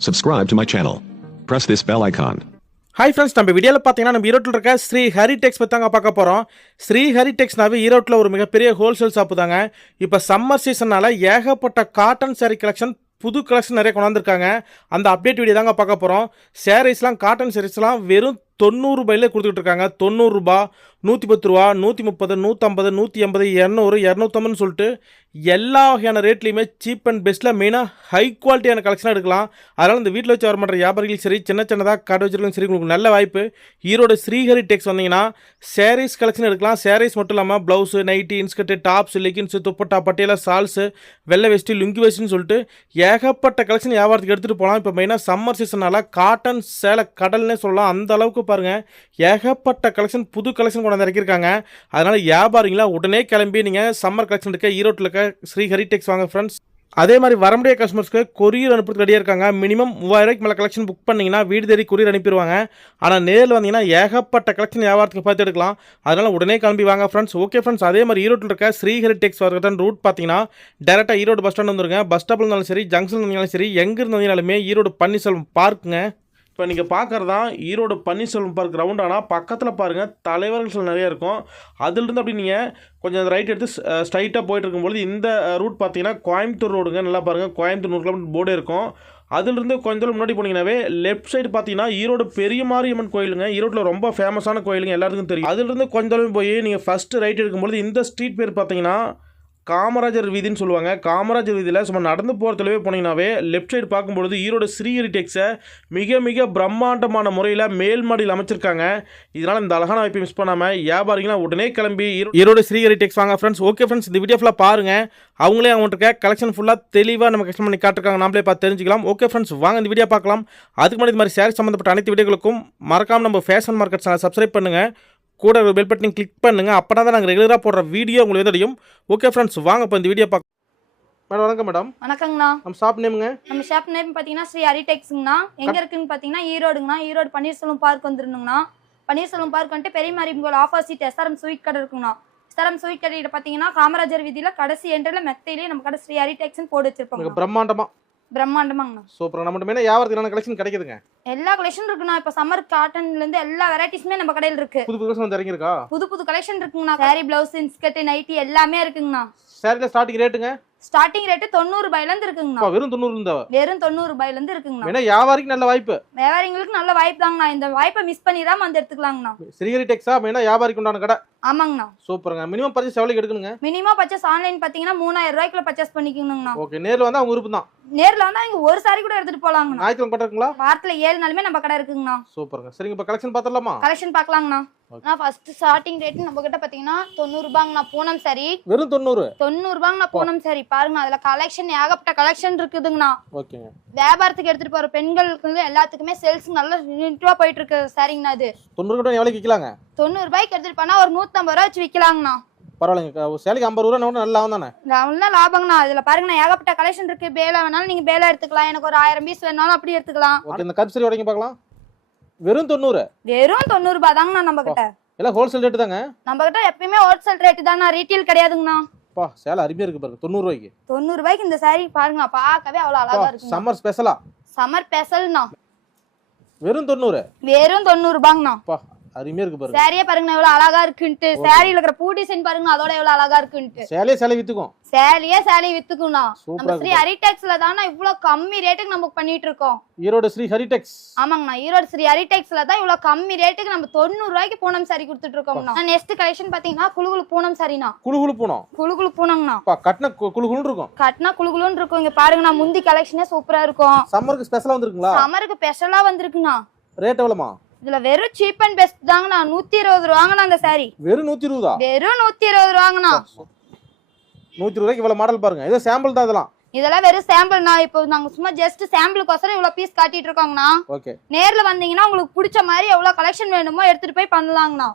Subscribe to my channel. Press this bell icon. Hi friends, நம்ம வீடியோவில் பார்த்தீங்கன்னா நம்ம ஈரோட்டில் இருக்க ஸ்ரீ ஹரி டெக்ஸ் பற்றி தாங்க பார்க்க போகிறோம். ஸ்ரீ ஹரி டெக்ஸ்னாவே ஈரோட்டில் ஒரு மிகப்பெரிய ஹோல்சேல் ஷாப்பு தாங்க. இப்போ சம்மர் சீசனால் ஏகப்பட்ட காட்டன் சாரீ கலெக்ஷன், புது கலெக்ஷன் நிறைய கொண்டாந்துருக்காங்க. அந்த அப்டேட் வீடியோ தாங்க பார்க்க போகிறோம். சாரீஸ்லாம், காட்டன் சாரீஸ்லாம் வெறும் 90 ரூபாயிலே கொடுத்துட்டு இருக்காங்க. 90 ரூபா, 110 ரூபா, 130, 150, 180, 200, 250 சொல்லிட்டு எல்லா வகையான ரேட்லையுமே சீப் அண்ட் பெஸ்ட்டில் மெயினாக ஹை குவாலிட்டியான கலெக்ஷனாக எடுக்கலாம். அதனால் இந்த வீட்டில் வச்சு வர மாட்டேற வியாபாரிகளும் சரி, சின்ன சின்னதாக கடை வச்சிருக்கணும் சரி, உங்களுக்கு நல்ல வாய்ப்பு. ஈரோடு ஸ்ரீஹரி டெக்ஸ் வந்தீங்கன்னா சாரீஸ் கலெக்ஷன் எடுக்கலாம். சாரீஸ் மட்டும் இல்லாமல் blouse, nighty, inskirt, tops, leggings, dupatta, Patiala, shawls, வெள்ளை வெஸ்ட்டு, லுங்கி வெஸ்ட்டுன்னு சொல்லிட்டு ஏகப்பட்ட கலெக்ஷன் வியாபாரத்துக்கு எடுத்துகிட்டு போகலாம். இப்போ மெயினாக சம்மர் சீசனால் காட்டன் சேலை கடல்னே சொல்லலாம். அந்த அளவுக்கு பாருங்கள், ஏகப்பட்ட கலெக்ஷன், புது கலெக்ஷன் கொண்டு வந்து இறக்கியிருக்காங்க. அதனால் வியாபாரிங்களா உடனே கிளம்பி நீங்கள் சம்மர் கலெக்ஷன் இருக்க ஈரோட்டில் இருக்க ஸ்ரீ ஹரி டெக்ஸ் வாங்க ஃப்ரெண்ட்ஸ். அதே மாதிரி வர முடியாத கஸ்டமர்ஸ்க்கு கொரியர் அனுப்புறதுக்கு ரெடியாக இருக்காங்க. மினிமம் 3000 ரூபாய்க்கு மேலே கலெக்ஷன் புக் பண்ணிங்கன்னா வீடு தேடி கொரியர் அனுப்பிடுவாங்க. ஆனால் நேரில் வந்தீங்கன்னா ஏகப்பட்ட கலெக்ஷன் வியாபாரத்துக்கு பார்த்து எடுக்கலாம். அதனால் உடனே கிளம்பி வாங்க ஃப்ரெண்ட்ஸ். ஓகே ஃப்ரெண்ட்ஸ், அதே மாதிரி ஈரோட்டில் இருக்க ஸ்ரீ ஹரி டெக்ஸ் வரதான் ரூட் பார்த்தீங்கன்னா டேரெக்டாக ஈரோடு பஸ் ஸ்டாண்ட் வந்துருங்க. பஸ் ஸ்டாப்பில் இருந்தாலும் சரி, ஜங்ஷன் இருந்தாலும் சரி, எங்கே இருந்தாலுமே ஈரோடு பன்னீர்செல்வம் பார்க்குங்க. இப்போ நீங்கள் பார்க்குறது தான் ஈரோடு பன்னீர்செல்வம் பார்க் கிரவுண்ட். ஆனால் பக்கத்தில் பாருங்கள் தலைவர்கள் நிறைய இருக்கும். அதிலிருந்து அப்படி நீங்கள் கொஞ்சம் ரைட் எடுத்து ஸ்ட்ரைட்டாக போயிட்டு இருக்கும்போது இந்த ரூட் பார்த்தீங்கன்னா கோயம்புத்தூர் ரோடுங்க. நல்லா பாருங்கள், கோயம்புத்தூர் 100 கிலோமீட்டர் போர்டே இருக்கும். அதிலிருந்து கொஞ்சம் தூரம் முன்னாடி போனீங்கன்னாவே லெஃப்ட் சைடு பார்த்தீங்கன்னா ஈரோடு பெரிய மாரியம்மன் கோயிலுங்க. ஈரோட்டில் ரொம்ப ஃபேமஸான கோயிலுங்க, எல்லாத்துக்கும் தெரியும். அதிலிருந்து கொஞ்சம் தூரம் போய் நீங்கள் ஃபஸ்ட்டு ரைட் எடுக்கும்போது இந்த ஸ்ட்ரீட் பேர் பார்த்தீங்கன்னா காமராஜர் வீதின்னு சொல்லுவாங்க. காமராஜர் வீதியில் சும்மா நடந்து போகிறதுலவே போனீங்கன்னாவே லெஃப்ட் சைடு பார்க்கும்பொழுது ஈரோடு ஸ்ரீ ஹரி டெக்ஸை மிக மிக பிரம்மாண்டமான முறையில் மேல் மாடியில் அமைச்சிருக்காங்க. இதனால் இந்த அழகான வாய்ப்பை மிஸ் பண்ணாமல் வியாபாரிகளாம் உடனே கிளம்பி ஈரோடு ஸ்ரீ ஹரி டெக்ஸ் வாங்க ஃப்ரெண்ட்ஸ். ஓகே ஃப்ரெண்ட்ஸ், இந்த வீடியோ ஃபுல்லாக பாருங்கள். அவங்களே அவங்கள்ட்ட கலெக்ஷன் ஃபுல்லாக தெளிவாக நம்ம கஷ்டம் பண்ணி காட்டிருக்காங்க. நாமளே பார்த்து தெரிஞ்சுக்கலாம். ஓகே ஃப்ரெண்ட்ஸ், வாங்க இந்த வீடியோ பார்க்கலாம். அதுக்கு முன்னாடி இது மாதிரி ஷேர் சம்மந்தப்பட்ட அனைத்து வீடியோகளுக்கும் மறக்காமல் நம்ம ஃபேஷன் மார்க்கெட் சேனல் சப்ஸ்கிரைப் பண்ணுங்கள். கூட ஒரு பெல் பட்டன் கிளிக் பண்ணுங்கள். அப்போ தான் நாங்கள் ரெகுலராக போடுற வீடியோ உங்களுக்கு தெரியும். ஓகே ஃப்ரெண்ட்ஸ், வாங்க இப்போ இந்த வீடியோ பார்க்க. மேடம் வணக்கம். மேடம் வணக்கங்கண்ணா. நம்ம ஷாப் நேமுங்க? நம்ம ஷாப் நேம் பார்த்தீங்கன்னா ஸ்ரீ ஹரி டெக்ஸ்ங்கண்ணா. எங்கே இருக்குன்னு பார்த்தீங்கன்னா ஈரோடுங்கண்ணா. ஈரோடு பன்னீர்செல்வம் பார்க் வந்துருந்துங்கண்ணா. பன்னீர்செல்வம் பார்க் வந்துட்டு பெரிய மாரியம்மன் ஆப்போசிட் எஸ்ஆர்எம் ஸ்வீட் கடை இருக்குங்கண்ணா. எஸ்ஆர்எம் ஸ்வீட் கடையில் பார்த்தீங்கன்னா காமராஜர் வீதியில் கடைசி என்ட்ரில் மெத்தையிலேயே நம்ம கடை ஸ்ரீ ஹரி டெக்ஸ்ன்னு போட்டு வச்சிருப்பாங்க. பிரம்மாண்டமாங்கண்ணா. சூப்பர். நம்ம மேலே வியாபாரத்துக்கு கலெக்ஷன் கிடைக்குதுங்க. எல்லா கலெக்ஷன் இருக்குண்ணா. இப்போ சம்மர் காட்டன்ல இருந்து எல்லா வெரைட்டிஸுமே நம்ம கடையில் இருக்கு. புது புது கலெக்ஷன் இறங்கிருக்கா? புது கலெக்ஷன் இருக்குங்கண்ணா. சாரி, பிளவுஸ், இன்ஸ்கர்ட், நைட்டி எல்லாமே இருக்குங்கண்ணா. சாரில ஸ்டார்டிங் ரேட்டுங்க? ஸ்டார்டிங் ரேட் 90 ரூபாயில இருந்து இருக்குங்கண்ணா. வெறும் 90 இருந்தா? வெறும் 90 ரூபாயில இருந்து இருக்குங்கண்ணா. ஏன்னா வியாபாரிக்கு நல்ல வாய்ப்பு. வியாபாரிங்களுக்கு நல்ல வாய்ப்பு தாங்கண்ணா. இந்த வாய்ப்பை மிஸ் பண்ணிடாம வந்து எடுத்துக்கலாங்கண்ணா. ஸ்ரீ ஹரி டெக்ஸா மெயினா வியாபாரிக்கு உண்டான கடை? ஆமாங்கண்ணா. சூப்பருங்க. மினிமம் பர்ச்சேஸ் எவ்வளவு எடுக்கணுங்க? மினிமம் பர்ச்சேஸ் ஆன்லைன் பாத்தீங்கன்னா 3000 ரூபாய்க்குள்ள பர்ச்சேஸ் பண்ணிக்கணுங்கண்ணா. ஓகே. நேர்ல வந்தா உங்க விருப்பம் தான். நேர்ல வந்தா இங்க ஒரு சாரி கூட எடுத்துட்டு போலாங்கண்ணா. ஞாயிற்றுக்கிழமை கடை இருக்குங்களா? வாரத்துல 7 நாளுமே நம்ம கடை இருக்குங்கண்ணா. சூப்பருங்க. சரிங்க, இப்ப கலெக்ஷன் பார்த்தறலாமா? கலெக்ஷன் பார்க்கலாங்கண்ணா. நான் ஃபர்ஸ்ட் ஸ்டார்டிங் ரேட் நம்ம கிட்ட பாத்தீங்கன்னா 90 ரூபாய்ங்கண்ணா. பூனம் சாரி வெறும் 90 ரூபாய்ங்கண்ணா. பூனம் சாரி பாருங்க, அதுல கலெக்ஷன் ஏகப்பட்ட கலெக்ஷன் இருக்குதுங்கண்ணா. ஓகேங்க. வியாபாரத்துக்கு எடுத்துட்டு போற பெண்களுக்கு எல்லாத்துக்குமே சேல்ஸ் நல்ல நீட்டா போயிட்டு இருக்கு சாரிங்கண்ணா. அது 90 ரூபாய் எவ்வளவு விக்கலாங்க? 90 ரூபாய்க்கு எடுத்துட்டு போனா ஒரு 150 ரூபாய் வச்சு விக்கலாங்கண்ணா. பரவாயில்லைங்க. சேலைக்கு 50 ரூபாய் நல்லா லாபம் தானே? நல்ல லாபங்கண்ணா. இதுல பாருங்கண்ணா ஏகப்பட்ட கலெக்ஷன் இருக்கு. பேலா வேணாலும் நீங்க பேலா எடுத்துக்கலாம். எனக்கு ஒரு 1000 பீஸ் வேணாலும் அப்படி எடுத்துக்கலாம். ஓகே. இந்த கப் சரி வரைக்கும் பார்க்கலாம். வெறும் 90. வெறும் 90 ரூபாய் தாங்கண்ணா நம்ம கிட்ட. எல்லாம் ஹோல்சேல் ரேட் தாங்க நம்ம கிட்ட. எப்பயுமே ஹோல்சேல் ரேட் தாங்கண்ணா, ரீட்டெயில் கிடையாதுங்கண்ணா. பா, சேலை அருமையா இருக்கு பாருங்க. 90 ரூபாய்க்கு. 90 ரூபாய்க்கு இந்த சாரி பாருங்க, பார்க்கவே அவ்வளவு அழகா இருக்கு. சம்மர் ஸ்பெஷலா? சம்மர் ஸ்பெஷல்ண்ணா. வெறும் 90. வெறும் 90 ரூபாய்ங்கண்ணா. பா, அருமையா இருக்கு பாருங்க. சாரியே பாருங்க எவ்வளவு அழகா இருக்குன்ட்டு. சாரியில இருக்கிற பூ டிசைன் பாருங்க, அதோட எவ்வளவு அழகா இருக்குன்ட்டு. சேலை வித்துக்கும். சேலை வித்துக்கும்ண்ணா. நம்ம ஸ்ரீ ஹரி டெக்ஸ்ல தானா இவ்வளவு கம்மி ரேட்டுக்கு நம்ம பண்ணிட்டு இருக்கோம். ஈரோடு ஸ்ரீ ஹரி டெக்ஸ். ஆமாங்கண்ணா, ஈரோடு ஸ்ரீ ஹரி டெக்ஸ்ல தான் இவ்வளவு கம்மி ரேட்டுக்கு நம்ம 90 ரூபாய்க்கு பூனம் சாரி கொடுத்துட்டு இருக்கோம்ண்ணா. நெக்ஸ்ட் கலெக்ஷன் பாத்தீங்கன்னா குளுகுளு பூனம் சாரினா. குளுகுளு பூனம். குளுகுளு பூனம்ண்ணா. கட்னா குளுகுளுன்னு இருக்கும். கட்னா குளுகுளுன்னு இருக்கும். இங்க பாருங்கண்ணா, முந்தி கலெக்ஷனே சூப்பரா இருக்கும். சம்மருக்கு ஸ்பெஷலா வந்திருக்குங்களா? சம்மருக்கு ஸ்பெஷலா வந்திருக்குண்ணா. ரேட் எவ்வளவுமா? இதுல வெறும் சீப் அண்ட் பெஸ்ட் தாங்கண்ணா. 120 ரூபாங்கண்ணா அந்த சாரி. வெறும் 120? வெறும் 120 ரூபாங்கண்ணா. 120 ரூபாய்க்கு இவ்வளவு மாடல் பாருங்க. இது சாம்பிள் தான். இதெல்லாம் வெறும் சாம்பிள்ண்ணா. இப்போ நாங்க சும்மா ஜஸ்ட் சாம்பிளுக்கோசரம் இவ்வளவு பீஸ் காட்டிட்டு இருக்கோங்கண்ணா. ஓகே. நேர்ல வந்தீங்கன்னா உங்களுக்கு பிடிச்ச மாதிரி எவ்வளவு கலெக்ஷன் வேணுமோ எடுத்துட்டு போய் பண்ணலாங்கண்ணா.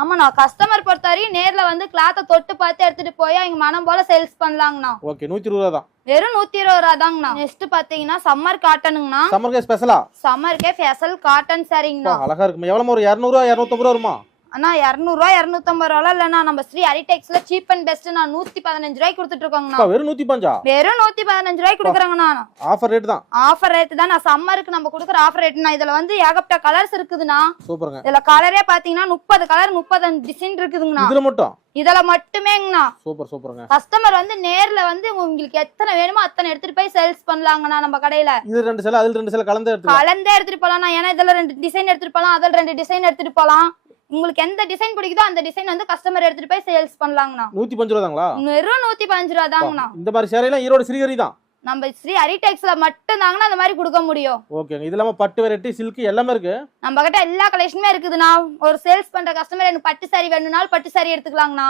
ஆமாண்ணா, கஸ்டமர் பொறுத்தவரை நேர்ல வந்து கிளாத்தை தொட்டு பார்த்து எடுத்துட்டு போய் அவங்க மனம் போல சேல்ஸ் பண்ணலாங்கண்ணா. ஓகே. 120 தான். வெறும் 120 ரூபா தாங்கண்ணா. நெக்ஸ்ட் பாத்தீங்கன்னா சம்மர் காட்டனுங்கண்ணா. சம்மருக்கு ஸ்பெஷலா? சம்மருக்கே ஸ்பெஷல் காட்டன் சாரிங்கண்ணா. அழகா இருக்கு. எவ்வளவு? ஒரு 200 250 வருமா? அண்ணா 200 ரூபா 250 ரூபா இல்லண்ணா நம்ம ஸ்ரீ ஹரிடெக்ஸ்ல சீப் அண்ட் பெஸ்ட் நான் 115 ரூபாய்க்கு கொடுத்துட்டு இருக்கோங்கண்ணா. வெறும் 115 வெறும் 115 ரூபாய்க்கு கொடுக்குறாங்கண்ணா. ஆஃபர் ரேட் தான். ஆஃபர் ரேட் தான். நான் சம்மருக்கு நம்ம கொடுக்குற ஆஃபர் ரேட்னா இதுல வந்து ஏகப்பட்ட கலர்ஸ் இருக்குதுண்ணா. சூப்பருங்க. இதுல கலரே பாத்தீங்கன்னா 30 கலர் 35 டிசைன் இருக்குதுங்கண்ணா. இதுல மட்டுமேங்கண்ணா. சூப்பர் சூப்பருங்க. கஸ்டமர் வந்து நேர்ல வந்து உங்களுக்கு எத்தனை வேணுமோ அத்தனை எடுத்துட்டு போய் சேல்ஸ் பண்ணலாங்கண்ணா நம்ம கடையில. இது 2 சேல அதுல 2 சேல கலந்தே எடுத்துட்டு போலாம். ஏன்னா இதுல 2 டிசைன் எடுத்துட்டு போலாம், அதுல 2 டிசைன் எடுத்துட்டு போலாம். உங்களுக்கு எந்த டிசைன் பிடிக்குதோ அந்த டிசைன் வந்து கஸ்டமர் எடுத்துட்டு போய் சேல்ஸ் பண்ணலாங்கண்ணா. 115 ரூபா தாங்களா? வெறும் 115 ரூபா தாங்கண்ணா. இந்த மாதிரி சேலைலாம் ஈரோடு ஸ்ரீஹரி தான். நம்ம ஸ்ரீ ஹரிடெக்ஸ்ல மட்டும் தாங்கண்ணா அந்த மாதிரி கொடுக்க முடியும். ஓகேங்க. இது இல்லாம பட்டு வெரைட்டி சில்க் எல்லாமே இருக்கு. நம்ம கிட்ட எல்லா கலெக்ஷனுமே இருக்குதுண்ணா. ஒரு சேல்ஸ் பண்ற கஸ்டமர் எனக்கு பட்டு சாரி வேணும்னாலும் பட்டு சாரி எடுத்துக்கலாங்கண்ணா.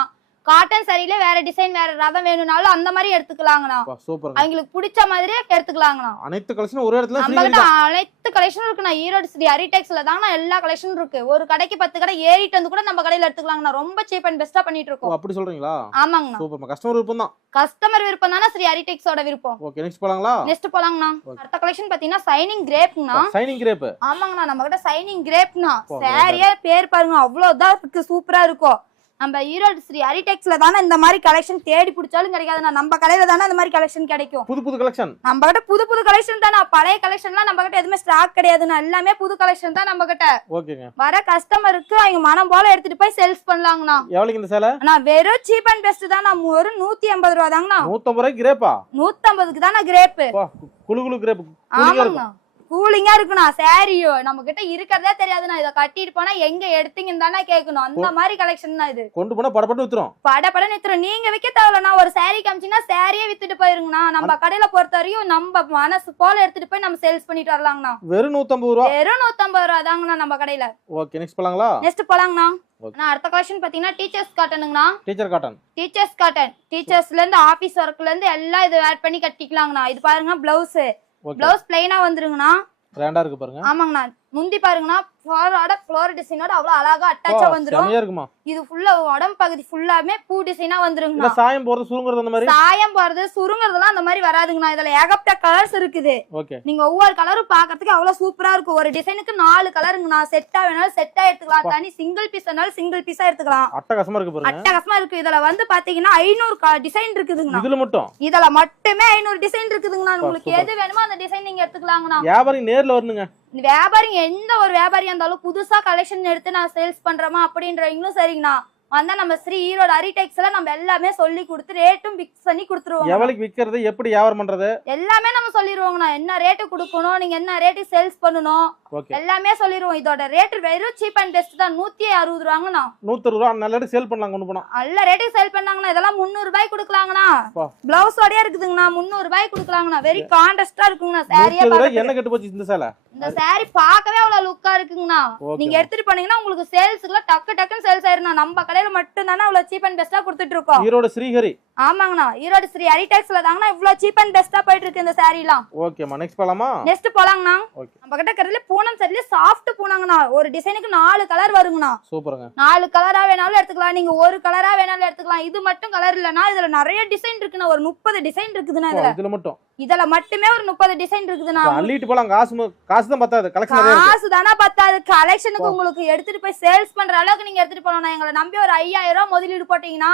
காட்டன் சாரியில வேற டிசைன் வேற ரகம் வேணும்னாலும் அந்த மாதிரி எடுத்துக்கலாங்கண்ணா. சூப்பர். அவங்களுக்கு பிடிச்ச மாதிரியே எடுத்துக்கலாங்கண்ணா. அனைத்து கலெக்ஷனும் ஒரே இடத்துல நம்மகிட்ட அனைத்து கலெக்ஷனும் இருக்குண்ணா. ஈரோடு ஸ்ரீ ஹரிடெக்ஸ்ல தாங்கண்ணா எல்லா கலெக்ஷனும் இருக்கு. ஒரு கடைக்கு 10 கடை ஏறிட்டு வந்து கூட நம்ம கடையில எடுத்துக்கலாங்கண்ணா. ரொம்ப சீப் அண்ட் பெஸ்டா பண்ணிட்டு இருக்கோம். அப்படி சொல்றீங்களா? ஆமாங்கண்ணா. சூப்பர். கஸ்டமர் விருப்பம் தான். கஸ்டமர் விருப்பம் தானே ஸ்ரீ ஹரிடெக்ஸோட விருப்பம். ஓகே, நெக்ஸ்ட் போலாங்களா? நெக்ஸ்ட் போலாங்கண்ணா. அடுத்த கலெக்ஷன் பாத்தீங்கன்னா சைனிங் கிரேப்ங்கண்ணா. Signing grape. ஆமாங்கண்ணா. நம்ம கிட்ட சைனிங் கிரேப்னா சாரியா பேர் பாருங்க அவ்வளவுதான் இருக்கு. சூப்பரா இருக்கும். நம்ம ஈரோடு ஸ்ரீ ஹரிடெக்ஸ்ல தானே இந்த மாதிரி கலெக்ஷன் தேடி பிடிச்சாலும் கிடைக்காதுண்ணா. நம்ம கடையில தானே இந்த மாதிரி கலெக்ஷன் கிடைக்கும். புது கலெக்ஷன் நம்ம கிட்ட புது கலெக்ஷன் தானே. பழைய கலெக்ஷன்லாம் நம்ம கிட்ட எதுவுமே ஸ்டாக் கிடையாதுண்ணா. எல்லாமே புது கலெக்ஷன் தான் நம்ம கிட்ட. ஓகேங்க. வர கஸ்டமருக்கு அவங்க மனம் போல எடுத்துட்டு போய் சேல்ஸ் பண்ணலாங்கண்ணா. எவ்வளவுக்கு இந்த சேலை? நான் வெறும் சீப் அண்ட் பெஸ்ட் தான். நம்ம ஒரு 150 ரூபா தாங்கண்ணா. 150 ரூபாய்க்கு கிரேப்பா? 150க்கு தானே கிரேப். குளு கிரேப். ஆமாங்கண்ணா. கூலிங்கா இருக்குண்ணா. சாரியோ நம்ம கிட்ட இருக்கிறதே தெரியாதுண்ணா. இதை கட்டிட்டு போனா எங்க எடுத்தீங்கன்னு தானே கேட்கணும். அந்த மாதிரி கலெக்ஷன் தான் இது. கொண்டு போனா படப்பட்டு வித்துரும். படப்பட வித்துரும். நீங்க விக்க தேவையில்லண்ணா. ஒரு சாரி காமிச்சீங்கன்னா சாரியே வித்துட்டு போயிருங்கண்ணா. நம்ம கடையில பொறுத்த வரையும் நம்ம மனசு போல எடுத்துட்டு போய் நம்ம சேல்ஸ் பண்ணிட்டு வரலாங்கண்ணா. வெறும் 150 ரூபா. வெறும் 150 ரூபா தாங்கண்ணா நம்ம கடையில. ஓகே, நெக்ஸ்ட் போலாங்களா? நெக்ஸ்ட் போலாங்கண்ணா. அடுத்த கலெக்ஷன் பாத்தீங்கன்னா டீச்சர்ஸ் காட்டனுங்கண்ணா. Teachers cotton. டீச்சர்ஸ்ல இருந்து ஆபீஸ் ஒர்க்ல இருந்து எல்லாம் இது ஆட் பண்ணி கட்டிக்கலாங்கண்ணா. இது பாருங்க பிளவுஸ். பிளவுஸ் பிளைனா வந்துருங்கண்ணா. கிராண்டா இருக்கு பாருங்க. ஆமாங்கண்ணா. முந்தி பாருங்கண்ணா ஃப்ளோர் டிசைனோட அவ்வளவு அழகா அட்டாச்சா வந்துரும். இது ஃபுல்லா உடம்பு பகுதி ஃபுல்லாமே பூ டிசைனா வந்துருங்க. சாயம் போறது சுருங்குறது அந்த மாதிரி. சாயம் போறது சுருங்குறதெல்லாம் அந்த மாதிரி வராதுங்கண்ணா. இதுல ஏகப்பட்ட கலர்ஸ் இருக்குது. நீங்க ஒவ்வொரு கலரும் பாக்கிறதுக்கு அவ்வளவு சூப்பரா இருக்கும். ஒரு டிசைனுக்கு 4 கலருங்கண்ணா. செட்டா வேணாலும் செட்டா எடுத்துக்கலாம். தனி சிங்கிள் பீஸ் வேணாலும் சிங்கிள் பீஸா எடுத்துக்கலாம். அட்டகாசமா இருக்கு பாருங்க. அட்டகாசமா இருக்கு. இதுல வந்து பாத்தீங்கன்னா 500 டிசைன் இருக்குதுங்கண்ணா. இதுல மட்டுமே 500 டிசைன் இருக்குதுங்கண்ணா. உங்களுக்கு எது வேணுமோ அந்த டிசைன் நீங்க எடுத்துக்கலாங்கண்ணா. வியாபாரி நேர்ல வரணுங்க. வியாபாரி எந்த ஒரு வியாபாரியா இருந்தாலும் புதுசா கலெக்ஷன் எடுத்து நான் சேல்ஸ் பண்றோமா அப்படின்றவங்களும் சரிங்கண்ணா வந்தா நம்ம ஸ்ரீ ஈரோடு ஹரிடெக்ஸ்ல நம்ம எல்லாமே சொல்லி கொடுத்து ரேட்டும் பிக்ஸ் பண்ணி கொடுத்துருவோம். எவ்வளவுக்கு விக்கிறது, எப்படி வியாபாரம் பண்றது எல்லாமே நம்ம சொல்லிடுவோங்கண்ணா. என்ன ரேட்டு கொடுக்கணும், நீங்க என்ன ரேட்டு சேல்ஸ் பண்ணணும் எல்லாமே சொல்லிடுவோம். இதோட ரேட் வெறும் சீப் அண்ட் பெஸ்ட் தான். 160 ரூபாங்கண்ணா. 160 ரூபா நல்ல ரேட்டு சேல் பண்ணலாம். கொண்டு போனா நல்ல ரேட்டுக்கு சேல் பண்ணாங்கண்ணா. இதெல்லாம் 300 ரூபாய்க்கு கொடுக்கலாங்கண்ணா. பிளவுஸோடய இருக்குதுங்கண்ணா. 300 ரூபாய்க்கு கொடுக்கலாங்கண்ணா. வெரி கான்ட்ராஸ்டா இருக்குங்கண்ணா. சாரியே என்ன கெட்டு போச்சு இந்த சேலை. இந்த சாரி பார்க்கவே அவ்வளவு லுக்கா இருக்குங்கண்ணா. நீங்க எடுத்துட்டு போனீங்கன்னா உங்களுக்கு சேல்ஸ்க்குலாம் டக்குன்னு சேல்ஸ் ஆயிரும்ண்ணா. நம்ம கடையில மட்டும் தானே அவ்வளவு சீப் அண்ட் பெஸ்டா கொடுத்துட்டு இருக்கோம். ஈரோடு ஸ்ரீஹரி. ஆமாங்கண்ணா. ஈரோடு ஸ்ரீ ஹரிடெக்ஸ்ல தாங்கண்ணா இவ்வளவு சீப் அண்ட் பெஸ்டா போயிட்டு இருக்கு இந்த சாரிலாம். ஓகேமா, நெக்ஸ்ட் போலாமா? நெக்ஸ்ட் போலாங்கண்ணா. நம்ம கிட்ட கடையில பூனம் சாரில சாஃப்ட் பூனாங்கண்ணா. ஒரு டிசைனுக்கு 4 கலர் வருங்கண்ணா. சூப்பருங்க. 4 கலரா வேணாலும் எடுத்துக்கலாம். நீங்க ஒரு கலரா வேணாலும் எடுத்துக்கலாம். இது மட்டும் கலர் இல்லனா இதுல நிறைய டிசைன் இருக்குண்ணா. ஒரு 30 டிசைன் இருக்குதுண்ணா. இதுல மட்டுமே ஒரு 30 டிசைன் இருக்குதுண்ணா. அள்ளிட்டு போலாம். காசு தான் பத்தாது. காசு தானே பத்தாது. கலெக்ஷனுக்கு உங்களுக்கு எடுத்துட்டு போய் சேல்ஸ் பண்ற அளவுக்கு நீங்க எடுத்துட்டு போலாம். எங்களை நம்பி ஒரு 5000 ரூபாய் முதலீடு போட்டீங்கன்னா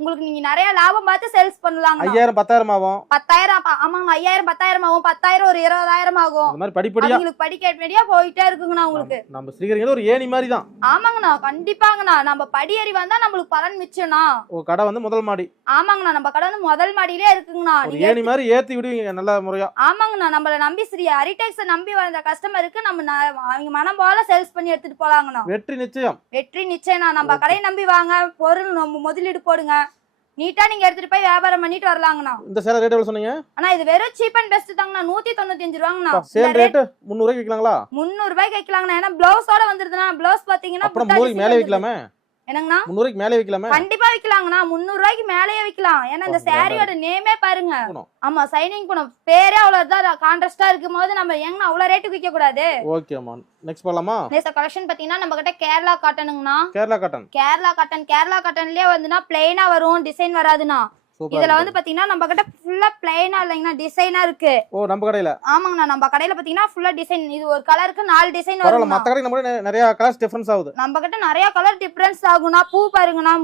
உங்களுக்கு நீங்க நிறைய லாபம் பார்த்து சேல்ஸ் பண்ணலாம். 5000 10000 ஆகும். 10000 ஆமாங்க. 5000 10000 ஆகும். 10000 ஒரு 20000 ஆகும். அந்த மாதிரி படிப்படியா உங்களுக்கு படிக்கேடியா போயிட்டே இருக்குங்கண்ணா. உங்களுக்கு நம்ம ஸ்ரீஹரில ஒரு ஏணி மாதிரி தான். ஆமாங்கண்ணா. கண்டிப்பாங்கண்ணா. நம்ம படியேறி வந்தா நம்மளுக்கு பலன் மிச்சம்னா. ஒரு கடை வந்து முதல் மாடி. ஆமாங்கண்ணா. நம்ம கடை வந்து முதல் மாடியிலே இருக்குங்கண்ணா. நீங்க ஏணி மாதிரி ஏத்தி விடுவீங்க நல்ல முறையா. ஆமாங்கண்ணா. நம்மள நம்பி ஸ்ரீ ஹரிடெக்ஸ் நம்பி வந்த கஸ்டமருக்கு நம்ம அவங்க மனம் போல சேல்ஸ் பண்ணி எடுத்துட்டு போலாங்கண்ணா. வெற்றி நிச்சயம். வெற்றி நிச்சயம்ண்ணா. நம்ம கடையை நம்பி வாங்க. பொருள் முதலீடு போடுங்க. நீட்டா நீங்க எடுத்துட்டு போய் வியாபாரம் பண்ணிட்டு வரலாங்கண்ணா. இந்த சேலை ரேட் எவ்வளவு சொன்னீங்க? அண்ணா இது வெறும் சீப் அண்ட் பெஸ்ட் தாங்கண்ணா. 195 ரூபாங்கண்ணா. சேல் ரேட் 300 ரூபாய்க்கு விக்கலாங்களா? 300 ரூபாய்க்கு விக்கலாங்கண்ணா. ஏன்னா பிளவுஸோட வந்துருதுண்ணா. பிளவுஸ் பாத்தீங்கன்னா அப்புறம் 300 மேலே விக்கலாமே. என்னங்கண்ணா? 300 மேலே விக்கலாமே. கண்டிப்பா விக்கலாங்கண்ணா. 300 ரூபாய்க்கு மேலேயே விக்கலாம். ஏன்னா இந்த சாரியோட நேமே பாருங்க. ஆமா, சைனிங் பூனம் பேரே அவ்வளவுதான் கான்ட்ராஸ்டா இருக்கும்போது நம்ம எங்கண்ணா அவ்வளவு ரேட்டுக்கு விக்க கூடாது. ஓகேமா, நெக்ஸ்ட் போலாமா? நெக்ஸ்ட் கலெக்ஷன் பாத்தீங்கன்னா நம்ம கிட்ட கேரளா காட்டனுங்கண்ணா. கேரளா காட்டன். கேரளா காட்டன்லயே வந்துனா பிளைனா வரும். டிசைன் வராதுண்ணா. இதுல வந்து பாத்தீங்கன்னா நம்ம கிட்ட ஃபுல்லா பிளைனா இல்லைங்கண்ணா டிசைனா இருக்கு. ஓ நம்ம கடையில? ஆமாங்கண்ணா நம்ம கடையில பாத்தீங்கன்னா ஃபுல்லா டிசைன். இது ஒரு கலருக்கு 4 டிசைன் பரவாயில்ல, வரும். மத்த கடைக்கு நம்ம நிறைய கலர்ஸ் டிஃபரன்ஸ் ஆகுது. நம்ம கிட்ட நிறைய கலர் டிஃபரன்ஸ் ஆகும்னா. பூ பாருங்கண்ணா,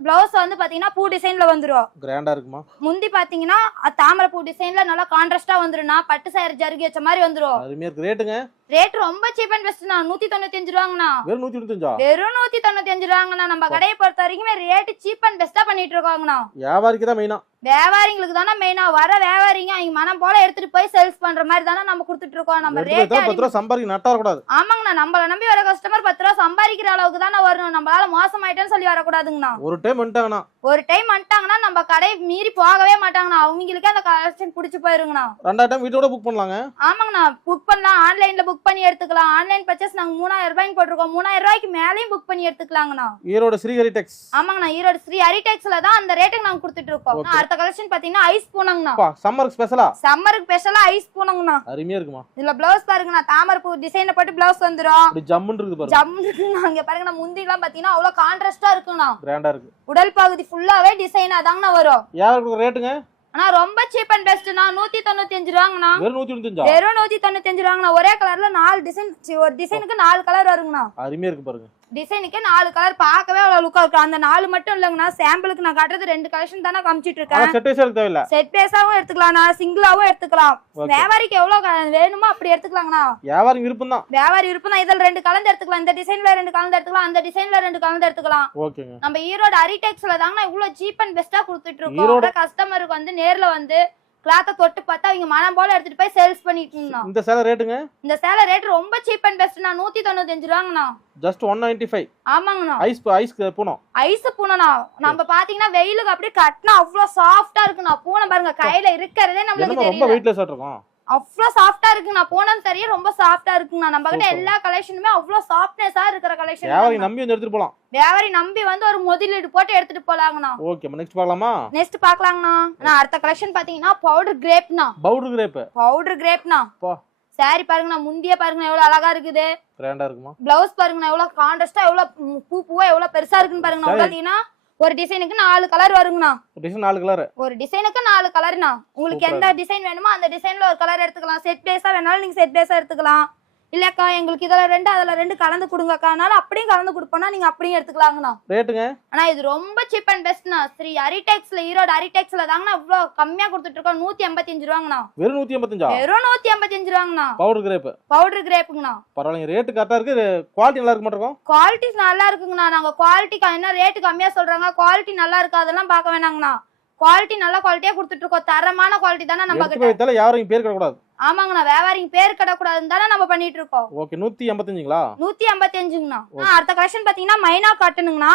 பிளவுஸ் வந்து பாத்தீங்கன்னா பூ டிசைன்ல வந்துரும். கிராண்டா இருக்குமா? முந்தி பாத்தீங்கன்னா தாமரை பூ டிசைன்ல நல்லா கான்ட்ராஸ்டா வந்துரும்னா. பட்டு சாரி ஜருகி வச்ச மாதிரி வந்துரும். அருமையா இருக்கு. ரேட்டுங்க? ரேட் ரொம்ப சீப் அண்ட் பெஸ்ட்ண்ணா. 195 ரூபாங்கண்ணா. வெறும் 195? வெறும் 195 ரூபாங்கண்ணா. நம்ம கடையை பொறுத்த வரைக்கும் ரேட் சீப் அண்ட் பெஸ்டா பண்ணிட்டு இருக்காங்கண்ணா. வியாபாரிக்கு தான் மெயினா? வியாபாரிங்களுக்கு தானே மெயினா. வர வியாபாரிங்க அவங்க மனம் போல எடுத்துட்டு போய் சேல்ஸ் பண்ற மாதிரி தானே நம்ம கொடுத்துட்டு இருக்கோம். நம்ம ரேட் 10 ரூபா சம்பாதிக்க நட்டா கூடாது. ஆமாங்கண்ணா, நம்மள நம்பி வர கஸ்டமர் 10 ரூபா சம்பாதிக்கிற அளவுக்கு தானே வரணும். நம்மளால மோசமாயிட்டேன்னு சொல்லி வரக்கூடாதுங்கண்ணா. ஒரு டைம் வந்துட்டாங்கன்னா நம்ம கடையை மீறி போகவே மாட்டாங்கண்ணா. அவங்களுக்கு அந்த கலெக்ஷன் பிடிச்சி போயிருங்கண்ணா. 2 டைம் வீட்டோட புக் பண்ணலாங்க. ஆமாங்கண்ணா, புக் பண்ணலாம். ஆன்லைன்ல புக் பண்ணி எடுத்துக்கலாம். ஆன்லைன் பர்ச்சேஸ் நாங்க 3000 ரூபாய்க்கு போட்டிருக்கோம். 3000 ரூபாய்க்கு மேலேயும் புக் பண்ணி எடுத்துக்கலாங்கண்ணா. ஈரோடு ஸ்ரீ ஹரி டெக்ஸ். ஆமாங்கண்ணா, ஈரோடு ஸ்ரீ ஹரி டெக்ஸ்ல தான் அந்த ரேட்டுக்கு நாங்க கொடுத்துட்டு இருக்கோம். அடுத்த கலெக்ஷன் பாத்தீங்கன்னா ஐஸ் பூனங்கண்ணா. சம்மருக்கு ஸ்பெஷலா? சம்மருக்கு ஸ்பெஷலா ஐஸ் பூனங்கண்ணா. அருமையா இருக்குமா? இதுல பிளவுஸ் பாருங்கண்ணா, தாமரை பூ டிசைன்ல போட்டு பிளவுஸ் வந்துரும். அப்படி ஜம்முன்னு இருக்கு பாருங்க. ஜம்முன்னு இருக்குங்க. அங்க பாருங்கண்ணா, முந்தி எல்லாம் பாத்தீங்கன்னா அவ்வளவு கான்ட்ராஸ்டா இருக்குண்ணா. கிராண்டா இருக்கு. உடல் பகுதி ஃபுல்லாவே டிசைனா தாங்கண்ணா வரும். யாருக்கு ரேட்டுங்க? ஆனா ரொம்ப சீப் அண்ட் பெஸ்ட்னா. 195 ரூபாங்கண்ணா. வெறும் 195? வெறும் 195 ரூபாங்கண்ணா. ஒரே கலர்ல 4 டிசைன். ஒரு டிசைனுக்கு 4 கலர் வருங்கண்ணா. அருமையா இருக்கு பாருங்க. டிசைனுக்கு 4 கலர் பார்க்கவே அவ்வளவு லுக்கா இருக்கு. அந்த 4 மட்டும் இல்லங்கண்ணா, சாம்பிளுக்கு நான் காட்டுறது 2 கலெக்ஷன் தானே காமிச்சிட்டு இருக்கேன். செட் வைஸா எடுக்க தேவையில்ல. செட் பேஸாவும் எடுத்துக்கலாம், சிங்கிளாவும் எடுத்துக்கலாம். வியாபாரிக்கு எவ்வளவு வேணுமோ அப்படி எடுத்துக்கலாங்கண்ணா. வியாபாரி விருப்பம் தான். வியாபாரி விருப்பம் தான். இதுல 2 கலந்து எடுத்துக்கலாம். இந்த டிசைன்ல 2 கலந்து எடுத்துக்கலாம். அந்த டிசைன்ல 2 கலந்து எடுத்துக்கலாம். ஓகேங்க. நம்ம ஈரோடு ஹரிடெக்ஸ்ல தாங்கண்ணா இவ்வளவு சீப் அண்ட் பெஸ்டா கொடுத்துட்டு இருக்கோம். கஸ்டமருக்கு வந்து நேர்ல வந்து கிளாத்தை தொட்டு பார்த்தா அவங்க மனம் போல எடுத்துட்டு போய் சேல்ஸ் பண்ணிட்டு இருந்தோம். இந்த சேலை ரேட்டுங்க? இந்த சேலை ரேட் ரொம்ப சீப் அண்ட் பெஸ்ட்னா. 195 ரூபாங்கண்ணா. ஜஸ்ட் 195? ஆமாங்கண்ணா. ஐஸ் பூனம். ஐஸ் பூனம்ண்ணா. நம்ம பாத்தீங்கன்னா வெயிலுக்கு அப்படியே கட்டினா அவ்வளவு சாஃப்டா இருக்குண்ணா. பூனம் பாருங்க, கையில இருக்கிறதே நம்மளுக்கு தெரியல. ரொம்ப வெயிட்லெஸ் இருக்கும். அவ்வளவு சாஃப்டா இருக்குண்ணா. பூனம் சரியா ரொம்ப சாஃப்டா இருக்குண்ணா. நம்ம கிட்ட எல்லா கலெக்ஷனுமே அவ்வளவு சாஃப்ட்னஸா இருக்கிற கலெக்ஷன். வியாபாரி நம்பி வந்து எடுத்துட்டு போலாம். வியாபாரி நம்பி வந்து ஒரு முதலீடு போட்டு எடுத்துட்டு போலாங்கண்ணா. ஓகே, நெக்ஸ்ட் பார்க்கலாமா? நெக்ஸ்ட் பார்க்கலாங்கண்ணா. நான் அடுத்த கலெக்ஷன் பாத்தீங்கன்னா பவுடர் கிரேப்ண்ணா. பவுடர் கிரேப்ண்ணா. சாரி பாருங்கண்ணா, முந்திய பாருங்க எவ்வளவு அழகா இருக்குது. கிராண்டா இருக்குமா? பிளவுஸ் பாருங்கண்ணா, எவ்வளவு கான்ட்ராஸ்டா, எவ்வளவு பூவா எவ்வளவு பெருசா இருக்குன்னு பாருங்கண்ணா. பாத்தீங்கன்னா ஒரு டிசைனுக்கு 4 கலர் வருங்கண்ணா. ஒரு டிசைனுக்கு 4 கலர்ண்ணா. உங்களுக்கு எந்த டிசைன் வேணுமோ அந்த டிசைன்ல ஒரு கலர் எடுத்துக்கலாம். செட் பேஸா வேணாலும் நீங்க செட் பேஸா எடுத்துக்கலாம். இல்லக்கா எங்களுக்கு இதுல 2 அதுல 2 கலந்து கொடுங்கக்கானாலும் அப்படியே கலந்து கொடுப்போம்னா நீங்க அப்படியே எடுத்துக்கலாங்கண்ணா. ரேட்டுங்க? ஆனா இது ரொம்ப சீப் அண்ட் பெஸ்ட்ண்ணா. ஸ்ரீ ஹரிடெக்ஸ்ல, ஈரோடு ஹரிடெக்ஸ்ல தாங்கண்ணா இவ்வளவு கம்மியா கொடுத்துட்டு இருக்கோம். 185 ரூபாங்கண்ணா. வெறும் 185? வெறும் 185 ரூபாங்கண்ணா. பவுடர் கிரேப்புங்கண்ணா. பரவாயில்லைங்க, ரேட்டு கரெக்டா இருக்கு. குவாலிட்டி நல்லா இருக்கு மாட்டோம்? குவாலிட்டி நல்லா இருக்குங்கண்ணா. நாங்க குவாலிட்டி என்ன ரேட்டு கம்மியா சொல்றாங்க, குவாலிட்டி நல்லா இருக்கு அதெல்லாம் பார்க்க வேணாங்கண்ணா. குவாலிட்டி நல்ல குவாலிட்டியா கொடுத்துட்டு இருக்கோம். தரமான குவாலிட்டி தானே நம்ம கிட்ட. யாரும் பேர் கடக்கூடாது. ஆமாங்கண்ணா, வியாபாரிங்க பேர் கடக்கூடாதுன்னு தானே நம்ம பண்ணிட்டு இருக்கோம். ஓகே, 185ங்களா? 185ங்கண்ணா. அடுத்த கலெக்ஷன் பாத்தீங்கன்னா மைனா காட்டனுங்கண்ணா.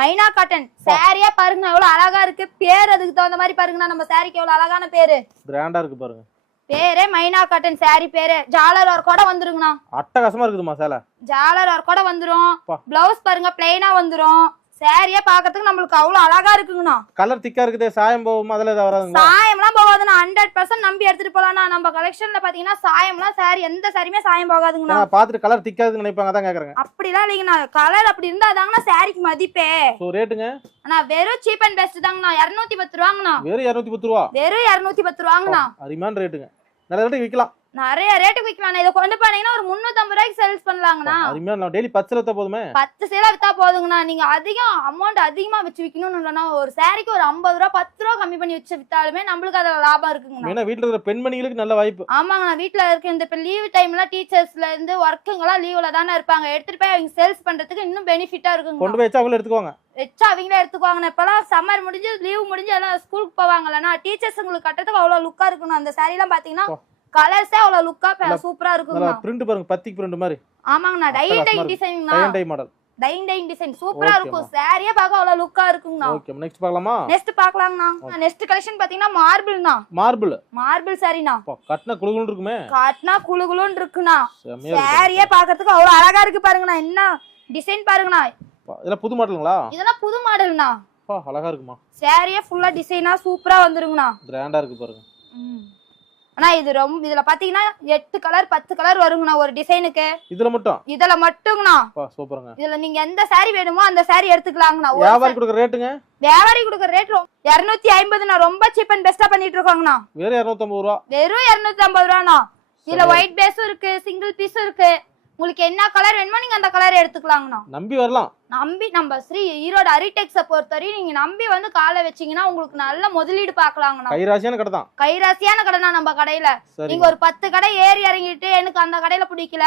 மைனா காட்டன் சாரியா பாருங்க எவ்வளவு அழகா இருக்கு. பேர் அதுக்கு தகுந்த மாதிரி பாருங்கண்ணா. நம்ம சாரிக்கு எவ்வளவு அழகான பேரு. கிராண்டா இருக்கு பாருங்க. பேரே மைனா காட்டன். சாரி பேரு ஜாலர் ஒர்க்கோட வந்துருங்கண்ணா. அட்டகாசமா இருக்குதுமா சேலை. ஜாலர் ஒர்க்கோட வந்துரும். பிளவுஸ் பாருங்க பிளைனா வந்துரும். சாரியா பாக்கிறதுக்கு நம்மளுக்கு அவ்வளவு அழகா இருக்குங்கண்ணா. கலர் திக்கா இருக்குது. சாயம் போகுமா? அதெல்லாம் வராதுங்க. சாயம்லாம் போகாதுண்ணா. 100% நம்பி எடுத்துட்டு போலாம்ண்ணா. நம்ம கலெக்ஷன்ல பாத்தீங்கன்னா சாயம்லாம் சாரி எந்த சாரியுமே சாயம் போகாதுங்கண்ணா. பாத்துட்டு கலர் திக்கா இருக்குன்னு நினைப்பாங்க, அதான் கேக்குறேன். அப்படிலாம் இல்லைங்கண்ணா. கலர் அப்படி இருந்தா தாங்கண்ணா சாரிக்கு மதிப்பே. சோ ரேட்டுங்க? அண்ணா வெறும் சீப் அண்ட் பெஸ்ட் தாங்கண்ணா. 210 ரூபாங்கண்ணா. வெறும் 210 ரூபா? வெறும் 210 ரூபாங்கண்ணா. அரிமான ரேட்டுங்க. நிறைய ரேட்டுக்கு விக்கலாம். நிறைய ரேட்டுக்கு விக்கலாம். இதை கொண்டு போனீங்கன்னா ஒரு 350 ரூபாய்க்கு சேல்ஸ் பண்ணலாங்கண்ணா. அரிமான. டெய்லி 10 சேலை வித்தா போதுமே? 10 சேலை வித்தா போதுங்கண்ணா. நீங்க அதிகம் அமௌண்ட் அதிகமா வச்சு விக்கணும்னு இல்லைன்னா ஒரு சாரிக்கு ஒரு 50 ரூபா 10 ரூபா கம்மி பண்ணி வச்சு வித்தாலுமே நம்மளுக்கு அதுல லாபம் இருக்குங்கண்ணா. ஏன்னா வீட்டுல இருக்கிற பெண்மணிகளுக்கு நல்ல வாய்ப்பு. ஆமாங்கண்ணா, வீட்டுல இருக்க இந்த லீவ் டைம்ல டீச்சர்ஸ்ல இருந்து ஒர்க்குங்கெல்லாம் லீவ்ல தானே இருப்பாங்க. எடுத்துட்டு போய் அவங்க சேல்ஸ் பண்றதுக்கு இன்னும் பெனிஃபிட்டா இருக்குங்க. கொண்டு போய் வச்சா அவங்களே எடுத்துக்குவாங்க. வச்சா அவங்களே எடுத்துக்குவாங்கண்ணா. இப்பெல்லாம் சம்மர் முடிஞ்சு லீவ் முடிஞ்சு எல்லாம் ஸ்கூலுக்கு போவாங்கல்லண்ணா. டீச்சர்ஸுங்களுக்கு கட்டுறதுக்கு அவ்வளவு லுக்கா இருக்குண்ணா. அந்த சாரி எல்லாம் பாத்தீங்கன்னா கலர்ஸே அவ்வளவு லுக்கா சூப்பரா இருக்குங்க. பிரிண்ட் பாருங்க, பத்திக் பிரிண்ட் மாதிரி. ஆமாங்கண்ணா, டைங் டிசைன்ங்கண்ணா. மாடல். டைங் டிசைன் சூப்பரா இருக்கும். சாரியே பார்க்க அவ்வளவு லுக்கா இருக்குங்கண்ணா. ஓகே, நெக்ஸ்ட் பார்க்கலாமா? நெக்ஸ்ட் பார்க்கலாம்ண்ணா. நெக்ஸ்ட் கலெக்ஷன் பாத்தீங்கன்னா மார்பிள்ண்ணா. மார்பிள் சாரிண்ணா. கட்னா குளுகுளுன்னு இருக்குமே. கட்னா குளுகுளுன்னு இருக்குண்ணா. சாரியே பார்க்கிறதுக்கு அவ்வளவு அழகா இருக்கு பாருங்கண்ணா. என்ன டிசைன் பாருங்கண்ணா. இதெல்லாம் புது மாடலுங்களா? இதெல்லாம் புது மாடல்ண்ணா. அழகா இருக்குமா. சாரியே ஃபுல்லா டிசைனா சூப்பரா வந்துருங்கண்ணா. கிராண்டா இருக்கு பாருங்க. ஆனா இது ரொம்ப இதுல பாத்தீங்கன்னா 8 கலர் 10 கலர் வருங்கண்ணா ஒரு டிசைனுக்கு. இதுல மட்டுங்கண்ணா சூப்பருங்க. இதுல நீங்க எந்த சாரி வேணுமோ அந்த சாரி எடுத்துக்கலாங்கண்ணா. வியாபாரி கொடுக்குற ரேட்டுங்க? வியாபாரி கொடுக்குற ரேட் 250ண்ணா. ரொம்ப சீப் அண்ட் பெஸ்டா பண்ணிட்டு இருக்காங்கண்ணா. வெறும் 250 ரூபா. வெறும் 250 ரூபாண்ணா. இதுல ஒயிட் பேஸும் இருக்கு, சிங்கிள் பீஸும் இருக்கு. உங்களுக்கு என்ன கலர் வேணுமோ நீங்க அந்த கலர் எடுத்துக்கலாங்கண்ணா. நம்பி வரலாம். நம்பி நம்ம ஸ்ரீ ஈரோடு ஹரிடெக்ஸ பொறுத்தவரையும் நீங்க நம்பி வந்து காலை வச்சீங்கன்னா உங்களுக்கு நல்ல முதலீடு பாக்கலாங்கண்ணா. கைராசியான கடை தான். கைராசியான கடைனா நம்ம கடையில. நீங்க ஒரு 10 கடை ஏறி இறங்கிட்டு எனக்கு அந்த கடையில பிடிக்கல,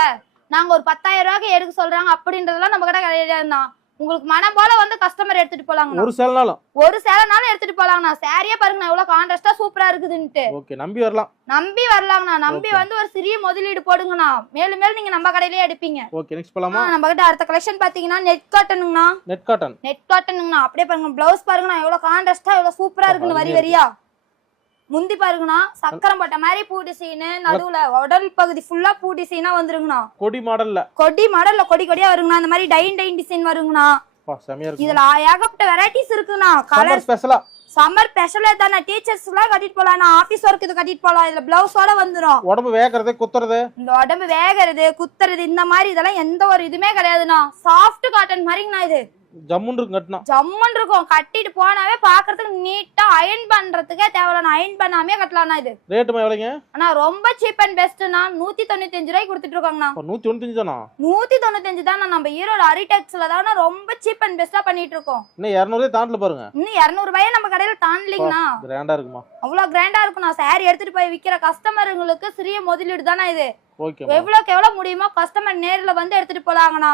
நாங்க ஒரு 10,000 ரூபாய்க்கு எடுக்க சொல்றாங்க அப்படின்றதெல்லாம் நம்ம கடை கிடையாது. உங்களுக்கு மனம் போல வந்து கஸ்டமர் எடுத்துட்டு போலாங்க. ஒரு சேலனாலும் எடுத்துட்டு போலாங்கண்ணா. சாரியே பாருங்க எவ்வளவு கான்ட்ராஸ்டா சூப்பரா இருக்குதுன்ட்டு. ஓகே, நம்பி வரலாங்கண்ணா. நம்பி வந்து ஒரு சிறிய முதலீடு போடுங்கண்ணா. மேலும் மேலும் நீங்க நம்ம கடையிலேயே எடுப்பீங்க. ஓகே, நெக்ஸ்ட் போலாமா? நம்ம கிட்ட அடுத்த கலெக்ஷன் பாத்தீங்கன்னா நெட் காட்டனுங்கண்ணா. நெட் காட்டனுங்கண்ணா. அப்படியே பாருங்க ப்ளவுஸ் பாருங்கண்ணா எவ்வளவு கான்ட்ராஸ்டா எவ்வளவு சூப்பரா இருக்குன்னு வரி வரியா. முந்தி பாருங்கண்ணா சக்கரம் பட்ட மாதிரி பூ டிசைன், நடுவுல உடல் பகுதி ஃபுல்லா பூ டிசைனா வந்துருங்கண்ணா. கொடி மாடல்ல கொடி கொடியா வருங்கண்ணா. அந்த மாதிரி டைன் டிசைன் வருங்கண்ணா. இதுல ஏகப்பட்ட வெரைட்டிஸ் இருக்குண்ணா. கலர் ஸ்பெஷலா சம்மர் ஸ்பெஷலே தானே. டீச்சர்ஸ் எல்லாம் கட்டிட்டு போலாம், ஆபீஸ் ஒர்க் இது கட்டிட்டு போலாம். இதுல பிளவுஸோட வந்துரும். உடம்பு வேகறது குத்துறது, இந்த உடம்பு வேகறது குத்துறது இந்த மாதிரி இதெல்லாம் எந்த ஒரு இதுமே கிடையாதுண்ணா. Soft cotton மாதிரிங்கண்ணா. இது ஜம்முன் இருக்கும். கட்டிட்டு போனாவே பாக்குறதுக்கு நீட்டா அயன் பண்றதுக்கே தேவையில்ல. அயன் பண்ணாமே கட்டலாம்னா. இது ரேட் எவ்வளவுங்க? ஆனா ரொம்ப சீப் அண்ட் பெஸ்ட்னா 195 ரூபாய்க்கு கொடுத்துட்டு இருக்காங்கண்ணா. 195 தானா? 195 தானா. நம்ம ஈரோடு ஹரிடெக்ஸ்ல தானா ரொம்ப சீப் அண்ட் பெஸ்டா பண்ணிட்டு இருக்கோம். இன்னும் 200 தாண்டல பாருங்க. இன்னும் 200 ரூபாயே நம்ம கடையில தாண்டலீங்கண்ணா. கிராண்டா இருக்குமா? அவ்வளவு கிராண்டா இருக்குண்ணா. சாரி எடுத்துட்டு போய் விக்கிற கஸ்டமருங்களுக்கு சிறிய முதலீடு தானா இது. ஓகே, எவ்வளவுக்கு எவ்வளவு முடியுமோ கஸ்டமர் நேர்ல வந்து எடுத்துட்டு போலாங்கண்ணா.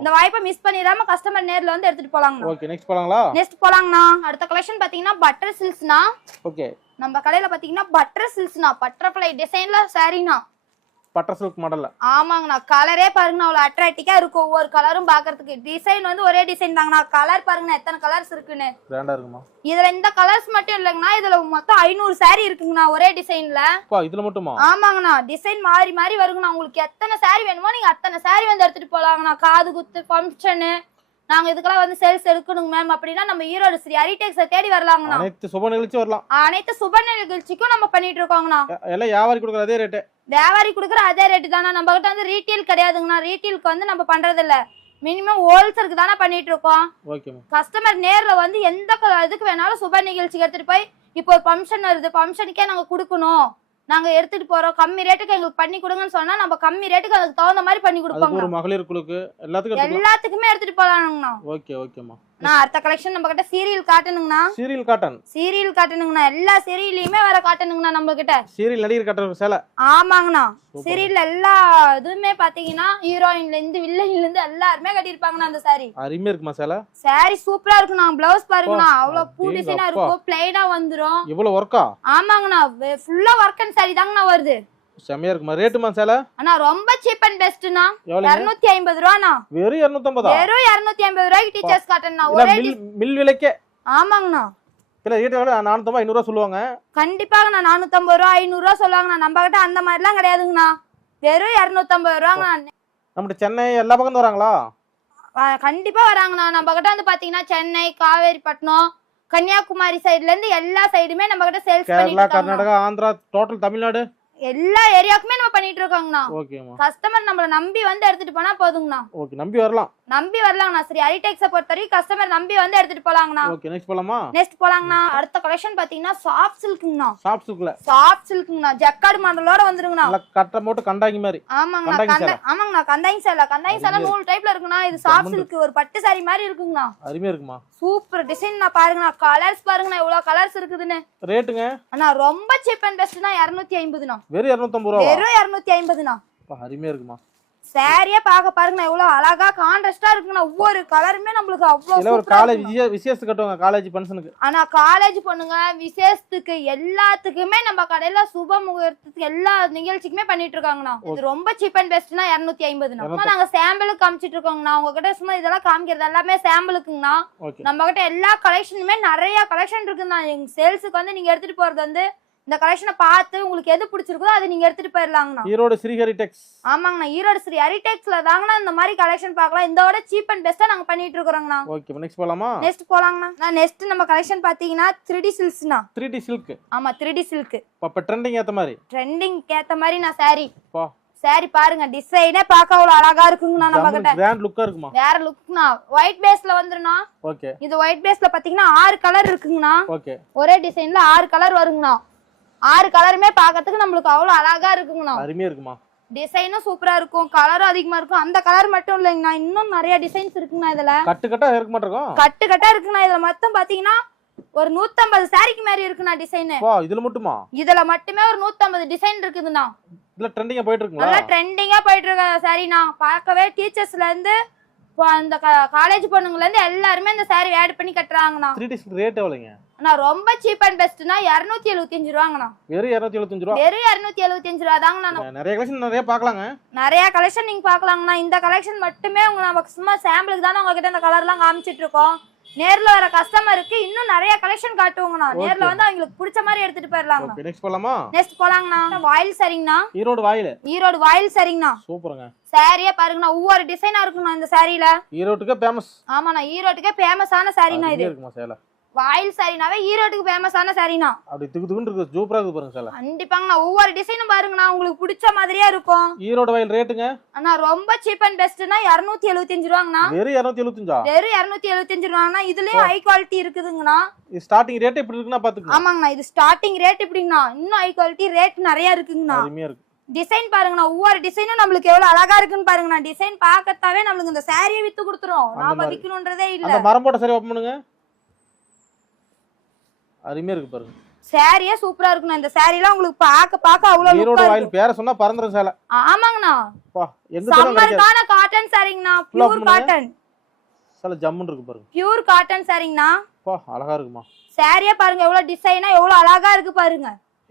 இந்த வாய்ப்பை மிஸ் பண்ணிடாம கஸ்டமர் நேர்ல வந்து எடுத்துட்டு போலாங்கண்ணா. ஓகே, நெக்ஸ்ட் போலாங்களா? நெக்ஸ்ட் போலாங்கண்ணா. அடுத்த கலெக்ஷன் பாத்தீங்கன்னா பட்டர் சில்க்ஸ்னா. ஓகே, நம்ம கடையில பாத்தீங்கன்னா பட்டர் சில்க்ஸ்னா. பட்டர்ஃப்ளை டிசைன்ல சாரினா. பட்டர் சில்க் மாடல்ல. ஆமாங்கண்ணா. கலரே பாருங்கண்ணா அவ்வளவு அட்ராக்டிவா இருக்கும். ஒவ்வொரு கலரும் பாக்குறதுக்கு. டிசைன் வந்து ஒரே டிசைன் தாங்கண்ணா. கலர் பாருங்கண்ணா எத்தனை கலர்ஸ் இருக்குன்னு. கிராண்டா இருக்குமா? இதுல இந்த கலர்ஸ் மட்டும் இல்லங்கண்ணா. இதுல மொத்தம் 500 சாரி இருக்குங்கண்ணா ஒரே டிசைன்ல. இதுல மட்டுமா? ஆமாங்கண்ணா. டிசைன் மாறி மாறி வருங்கண்ணா. உங்களுக்கு எத்தனை சாரி வேணுமோ நீங்க அத்தனை சாரி வந்து எடுத்துட்டு போலாங்கண்ணா. காது குத்து ஃபங்க்ஷனு நாங்க இதுக்கெல்லாம் வந்து சேல்ஸ் எடுக்கணுங்க மேம் அப்படின்னா நம்ம ஈரோடு ஸ்ரீ ஹரிடெக்ஸை தேடி வரலாங்கண்ணா. அனைத்து சுப நிகழ்ச்சி வரலாம். அனைத்து சுப நிகழ்ச்சிக்கும் நம்ம பண்ணிட்டு இருக்கோங்கண்ணா. எல்லாம் வியாபாரி கொடுக்குற அதே ரேட்டு. வியாபாரி கொடுக்குற அதே ரேட்டு தானே. நம்ம கிட்ட வந்து ரீட்டெயில் கிடையாதுங்கண்ணா. ரீட்டெயிலுக்கு வந்து நம்ம பண்றது இல்ல. மினிமம் ஹோல்சேலுக்கு தானே பண்ணிட்டு இருக்கோம். கஸ்டமர் நேர்ல வந்து எந்த இதுக்கு வேணாலும் சுப நிகழ்ச்சிக்கு எடுத்துட்டு போய் இப்போ ஒரு ஃபங்க்ஷன் வருது, ஃபங்க்ஷனுக்கே நாங்க கொடுக்கணும், நாங்க எடுத்துட்டு போறோம், கம்மி ரேட்டுக்கு எங்களுக்கு பண்ணி கொடுங்கன்னு சொன்னா நம்ம கம்மி ரேட்டுக்கு அதுக்கு தகுந்த மாதிரி பண்ணி கொடுப்போம். ஒரு மகளிர் குழுக்கு எல்லாத்துக்குமே எடுத்துட்டு போலாம்ங்கண்ணா. ஓகே, ஓகேமா. நான் அடுத்த கலெக்ஷன் நம்ம கிட்ட சீரியல் காட்டனுங்கண்ணா. சீரியல் காட்டனுங்கண்ணா. எல்லா சீரியல்லையுமே வர காட்டனுங்கண்ணா நம்ம கிட்ட. சீரியல் நடிகர் காட்டன் சேலை. ஆமாங்கண்ணா. சீரியல் எல்லா இதுமே பாத்தீங்கன்னா ஹீரோயின்ல இருந்து வில்லன்ல இருந்து எல்லாருமே கட்டிருப்பாங்கண்ணா. அந்த சாரி அருமையா இருக்குமா சேலை? சாரி சூப்பரா இருக்குண்ணா. பிளவுஸ் பாருங்கண்ணா அவ்வளவு பூ டிசைனா இருக்கும். பிளைனா வந்துரும். இவ்வளவு ஒர்க்கா? ஆமாங்கண்ணா. ஃபுல்லா ஒர்க் அண்ட் சாரி தாங்கண்ணா வருது. செமையா இருக்குமா? ரேட்டுமா சேலை? அண்ணா ரொம்ப சீப் அண்ட் பெஸ்ட்னா. 250 ரூபாய்ண்ணா. வெறும் 250? வெறும் 250 ரூபாய்க்கு டீச்சர்ஸ் காட்டன்ண்ணா. ஒரே மில் விலைக்கே. ஆமாங்கண்ணா. இல்ல ரேட் எவ்வளவு? 450 500 ரூபாய் சொல்லுவாங்க. கண்டிப்பாங்கண்ணா. 450 ரூபாய் 500 ரூபாய் சொல்லுவாங்கண்ணா. நம்ம கிட்ட அந்த மாதிரி எல்லாம் கிடையாதுங்கண்ணா. வெறும் 250 ரூபாங்கண்ணா. நம்ம சென்னை எல்லா பக்கம் வராங்களா? கண்டிப்பா வராங்கண்ணா. நம்ம கிட்ட வந்து பாத்தீங்கன்னா சென்னை, காவேரிப்பட்டினம், கன்னியாகுமரி சைடுல இருந்து எல்லா சைடுமே நம்ம கிட்ட சேல்ஸ் பண்ணிட்டு இருக்காங்க. கர்நாடகா, ஆந்திரா, டோட்டல் தமிழ்நாடு எல்லா ஏரியாக்குமே நம்ம பண்ணிட்டு இருக்கோங்கண்ணா. ஓகேமா. கஸ்டமர் நம்மள நம்பி வந்து எடுத்துட்டு போனா போதுங்கண்ணா. ஓகே, நம்பி வரலாங்கண்ணா. ஸ்ரீ ஹரிடெக்ஸை பொறுத்தவரைக்கும் கஸ்டமர் நம்பி வந்து எடுத்துட்டு போலாங்கண்ணா. ஓகே, நெக்ஸ்ட் போலாமா? நெக்ஸ்ட் போலாங்கண்ணா. அடுத்த கலெக்ஷன் பாத்தீங்கன்னா சாஃப்ட் சில்க்ங்கண்ணா. சாஃப்ட் சில்க்ங்கண்ணா. ஜக்கார்டு மாடலோட வந்துருங்கண்ணா. நல்ல கட்ட போட்டு கண்டாங்கி மாதிரி. ஆமாங்கண்ணா. ஆமாங்கண்ணா. கண்டாங்கி சேலை நூல் டைப்ல இருக்குண்ணா. இது சாஃப்ட் சில்க் ஒரு பட்டு சாரி மாதிரி இருக்குங்கண்ணா. அருமையா இருக்குமா? சூப்பர் டிசைன் பாருங்கண்ணா. கலர்ஸ் பாருங்கண்ணா எவ்வளவு கலர்ஸ் இருக்குதுன்னு. ரேட்டுங்க? அண்ணா ரொம்ப சீப் அண்ட் பெஸ்ட்னா 250ண்ணா. வெறும் 250 ரூபாய். வெறும் 250ண்ணா. அருமையா இருக்குமா? சாரியா பாக்க பாருங்க எவ்வளவு அழகா கான்ட்ராஸ்டா இருக்குண்ணா. ஒவ்வொரு கலருமே நம்மளுக்கு அவ்வளவு ஒரு காலேஜ் விசேஷத்துக்கு கட்டுவாங்க. காலேஜ் ஃபங்க்ஷனுக்கு. ஆனா காலேஜ் பொண்ணுங்க விசேஷத்துக்கு எல்லாத்துக்குமே நம்ம கடையில சுப முகூர்த்தத்துக்கு எல்லா நிகழ்ச்சிக்குமே பண்ணிட்டு இருக்காங்கண்ணா. இது ரொம்ப சீப் அண்ட் பெஸ்ட்னா 250ண்ணா. நாங்க சாம்பிளுக்கு காமிச்சிட்டு இருக்கோங்கண்ணா. உங்ககிட்ட சும்மா இதெல்லாம் காமிக்கிறது எல்லாமே சாம்பிளுக்குங்கண்ணா. நம்ம கிட்ட எல்லா கலெக்ஷனுமே நிறைய கலெக்ஷன் இருக்குண்ணா. எங்க சேல்ஸுக்கு வந்து நீங்க எடுத்துட்டு போறது வந்து இந்த கலெக்ஷனை பார்த்து உங்களுக்கு எது பிடிச்சிருக்கோ அதை நீங்க எடுத்துட்டு போயிடலாங்கண்ணா. ஈரோடு ஸ்ரீஹரி டெக்ஸ். ஆமாங்கண்ணா, ஈரோடு ஸ்ரீ ஹரி டெக்ஸ்ல தாங்கண்ணா இந்த மாதிரி கலெக்ஷன் பார்க்கலாம். இதோட சீப் அண்ட் பெஸ்டா நாங்க பண்ணிட்டு இருக்கோங்கண்ணா. ஓகே, நெக்ஸ்ட் போலாமா? நெக்ஸ்ட் போலாங்கண்ணா. நெக்ஸ்ட் நம்ம கலெக்ஷன் பாத்தீங்கன்னா 3D சில்க்ஸ்ண்ணா. 3D silk. ஆமா, 3D சில்க். அப்ப ட்ரெண்டிங் ஏத்த மாதிரி. ட்ரெண்டிங் ஏத்த மாதிரி நான் சாரி. பா சாரி பாருங்க, டிசைனே பார்க்க அவ்வளவு அழகா இருக்குங்கண்ணா. நம்ம கிட்ட கிராண்ட் லுக்கா இருக்குமா? வேற லுக்னா ஒயிட் பேஸ்ல வந்துருண்ணா. ஓகே. இது ஒயிட் பேஸ்ல பாத்தீங்கன்னா 6 கலர் இருக்குங்கண்ணா. ஓகே. ஒரே டிசைன்ல 6 கலர் வருங்கண்ணா. 6 கலருமே பார்க்கிறதுக்கு நம்மளுக்கு அவ்வளவு அழகா இருக்குங்கண்ணா. அருமையா இருக்குமா? டிசைனும் சூப்பரா இருக்கும், கலரும் அதிகமா இருக்கும். அந்த கலர் மட்டும் இல்லைங்கண்ணா, இன்னும் நிறைய டிசைன்ஸ் இருக்குங்கண்ணா. இதுல கட்டு கட்டா இருக்க மாட்டேங்க. கட்டு கட்டா இருக்குண்ணா. இதுல மொத்தம் பாத்தீங்கன்னா ஒரு 150 சாரிக்கு மேல இருக்குண்ணா டிசைன். வா, இதுல மட்டுமா? இதுல மட்டுமே ஒரு 150 டிசைன் இருக்குதுண்ணா. இதுல ட்ரெண்டிங்கா போயிட்டு இருக்குங்களா? நல்லா ட்ரெண்டிங்கா போயிட்டு இருக்க சாரிண்ணா. பார்க்கவே டீச்சர்ஸ்ல இருந்து அந்த காலேஜ் பொண்ணுங்கல இருந்து எல்லாருமே இந்த சாரி ஆட் பண்ணி கட்டுறாங்கண்ணா. 3D silk rate எவ்வளவுங்க? நான் ரொம்ப சீப் அண்ட் பெஸ்ட்னா 275 ரூபாங்கண்ணா. வெறும் 275 ரூபா. வெறும் 275 ரூபா தாங்கண்ணா. நிறைய கலெக்ஷன் நிறைய பார்க்கலாங்க. நிறைய கலெக்ஷன் நீங்க பார்க்கலாங்கண்ணா. இந்த கலெக்ஷன் மட்டுமே உங்க நமக்கு சும்மா சாம்பிளுக்கு தானே உங்ககிட்ட இந்த கலர்லாம் காமிச்சிட்டு இருக்கோம். நேர்ல வர கஸ்டமருக்கு இன்னும் நிறைய கலெக்ஷன் காட்டுவோங்கண்ணா. நேர்ல வந்து அவங்களுக்கு பிடிச்ச மாதிரி எடுத்துட்டு போயிடலாங்க. ஓகே, நெக்ஸ்ட் போலாமா? நெக்ஸ்ட் போலாங்கண்ணா. வாயில் சரிங்கண்ணா. ஈரோடு வாயில். ஈரோடு வாயில் சரிங்கண்ணா. சூப்பருங்க. சாரியே பாருங்கண்ணா, ஒவ்வொரு டிசைனா இருக்குண்ணா இந்த சாரியில. ஈரோட்டுக்கு ஃபேமஸ். ஆமாண்ணா, ஈரோட்டுக்கே ஃபேமஸான சாரினா இது. இருக்குமா சேலை? வாயில் சாரினாவே ஈரோட்டுக்கு ஃபேமஸான சாரினா. அப்படி திக்கு திக்குன்னு இருக்கு, சூப்பரா இருக்கு பாருங்க சேலை. கண்டிப்பாங்கண்ணா, ஒவ்வொரு டிசைனும் பாருங்கண்ணா உங்களுக்கு பிடிச்ச மாதிரியே இருக்கும். ஈரோடு வாயில் ரேட்டுங்க? அண்ணா ரொம்ப சீப் அண்ட் பெஸ்ட்னா 275 ரூபாங்கண்ணா. வெறும் 275. வெறும் 275 ரூபாங்கண்ணா. இதுலயும் ஹை குவாலிட்டி இருக்குதுங்கண்ணா. இது ஸ்டார்டிங் ரேட் எப்படி இருக்குன்னா பாத்துக்கங்க. ஆமாங்கண்ணா, இது ஸ்டார்டிங் ரேட் எப்படிங்கண்ணா, இன்னும் ஹை குவாலிட்டி ரேட் நிறைய இருக்குங்கண்ணா. அருமையா இருக்கு. டிசைன் பாருங்கண்ணா, ஒவ்வொரு டிசைனும் நம்மளுக்கு எவ்வளவு அழகா இருக்குன்னு பாருங்கண்ணா. டிசைன் பார்க்கத்தாவே நம்மளுக்கு இந்த சாரியை வித்து கொடுத்துரும். நாம விக்கணும்ன்றதே இல்ல. அந்த மரம் போட்ட சாரி ஓபன் பண்ணுங்க. அருமையா இருக்கு பாருங்க. சாரியே சூப்பரா இருக்குண்ணா. இந்த சாரிலாம் உங்களுக்கு பார்க்க அவ்வளவு ஈரோடு வாயில் பேர சொன்னா பறந்துரும் சேலை. ஆமாங்கண்ணா, பா எங்க சம்மர்க்கான காட்டன் சாரிங்கண்ணா. Pure cotton. சேலை ஜம்முன்னு இருக்கு பாருங்க. பியூர் காட்டன் சாரிங்கண்ணா. பா அழகா இருக்குமா? சாரியே பாருங்க எவ்வளவு டிசைனா எவ்வளவு அழகா இருக்கு பாருங்க.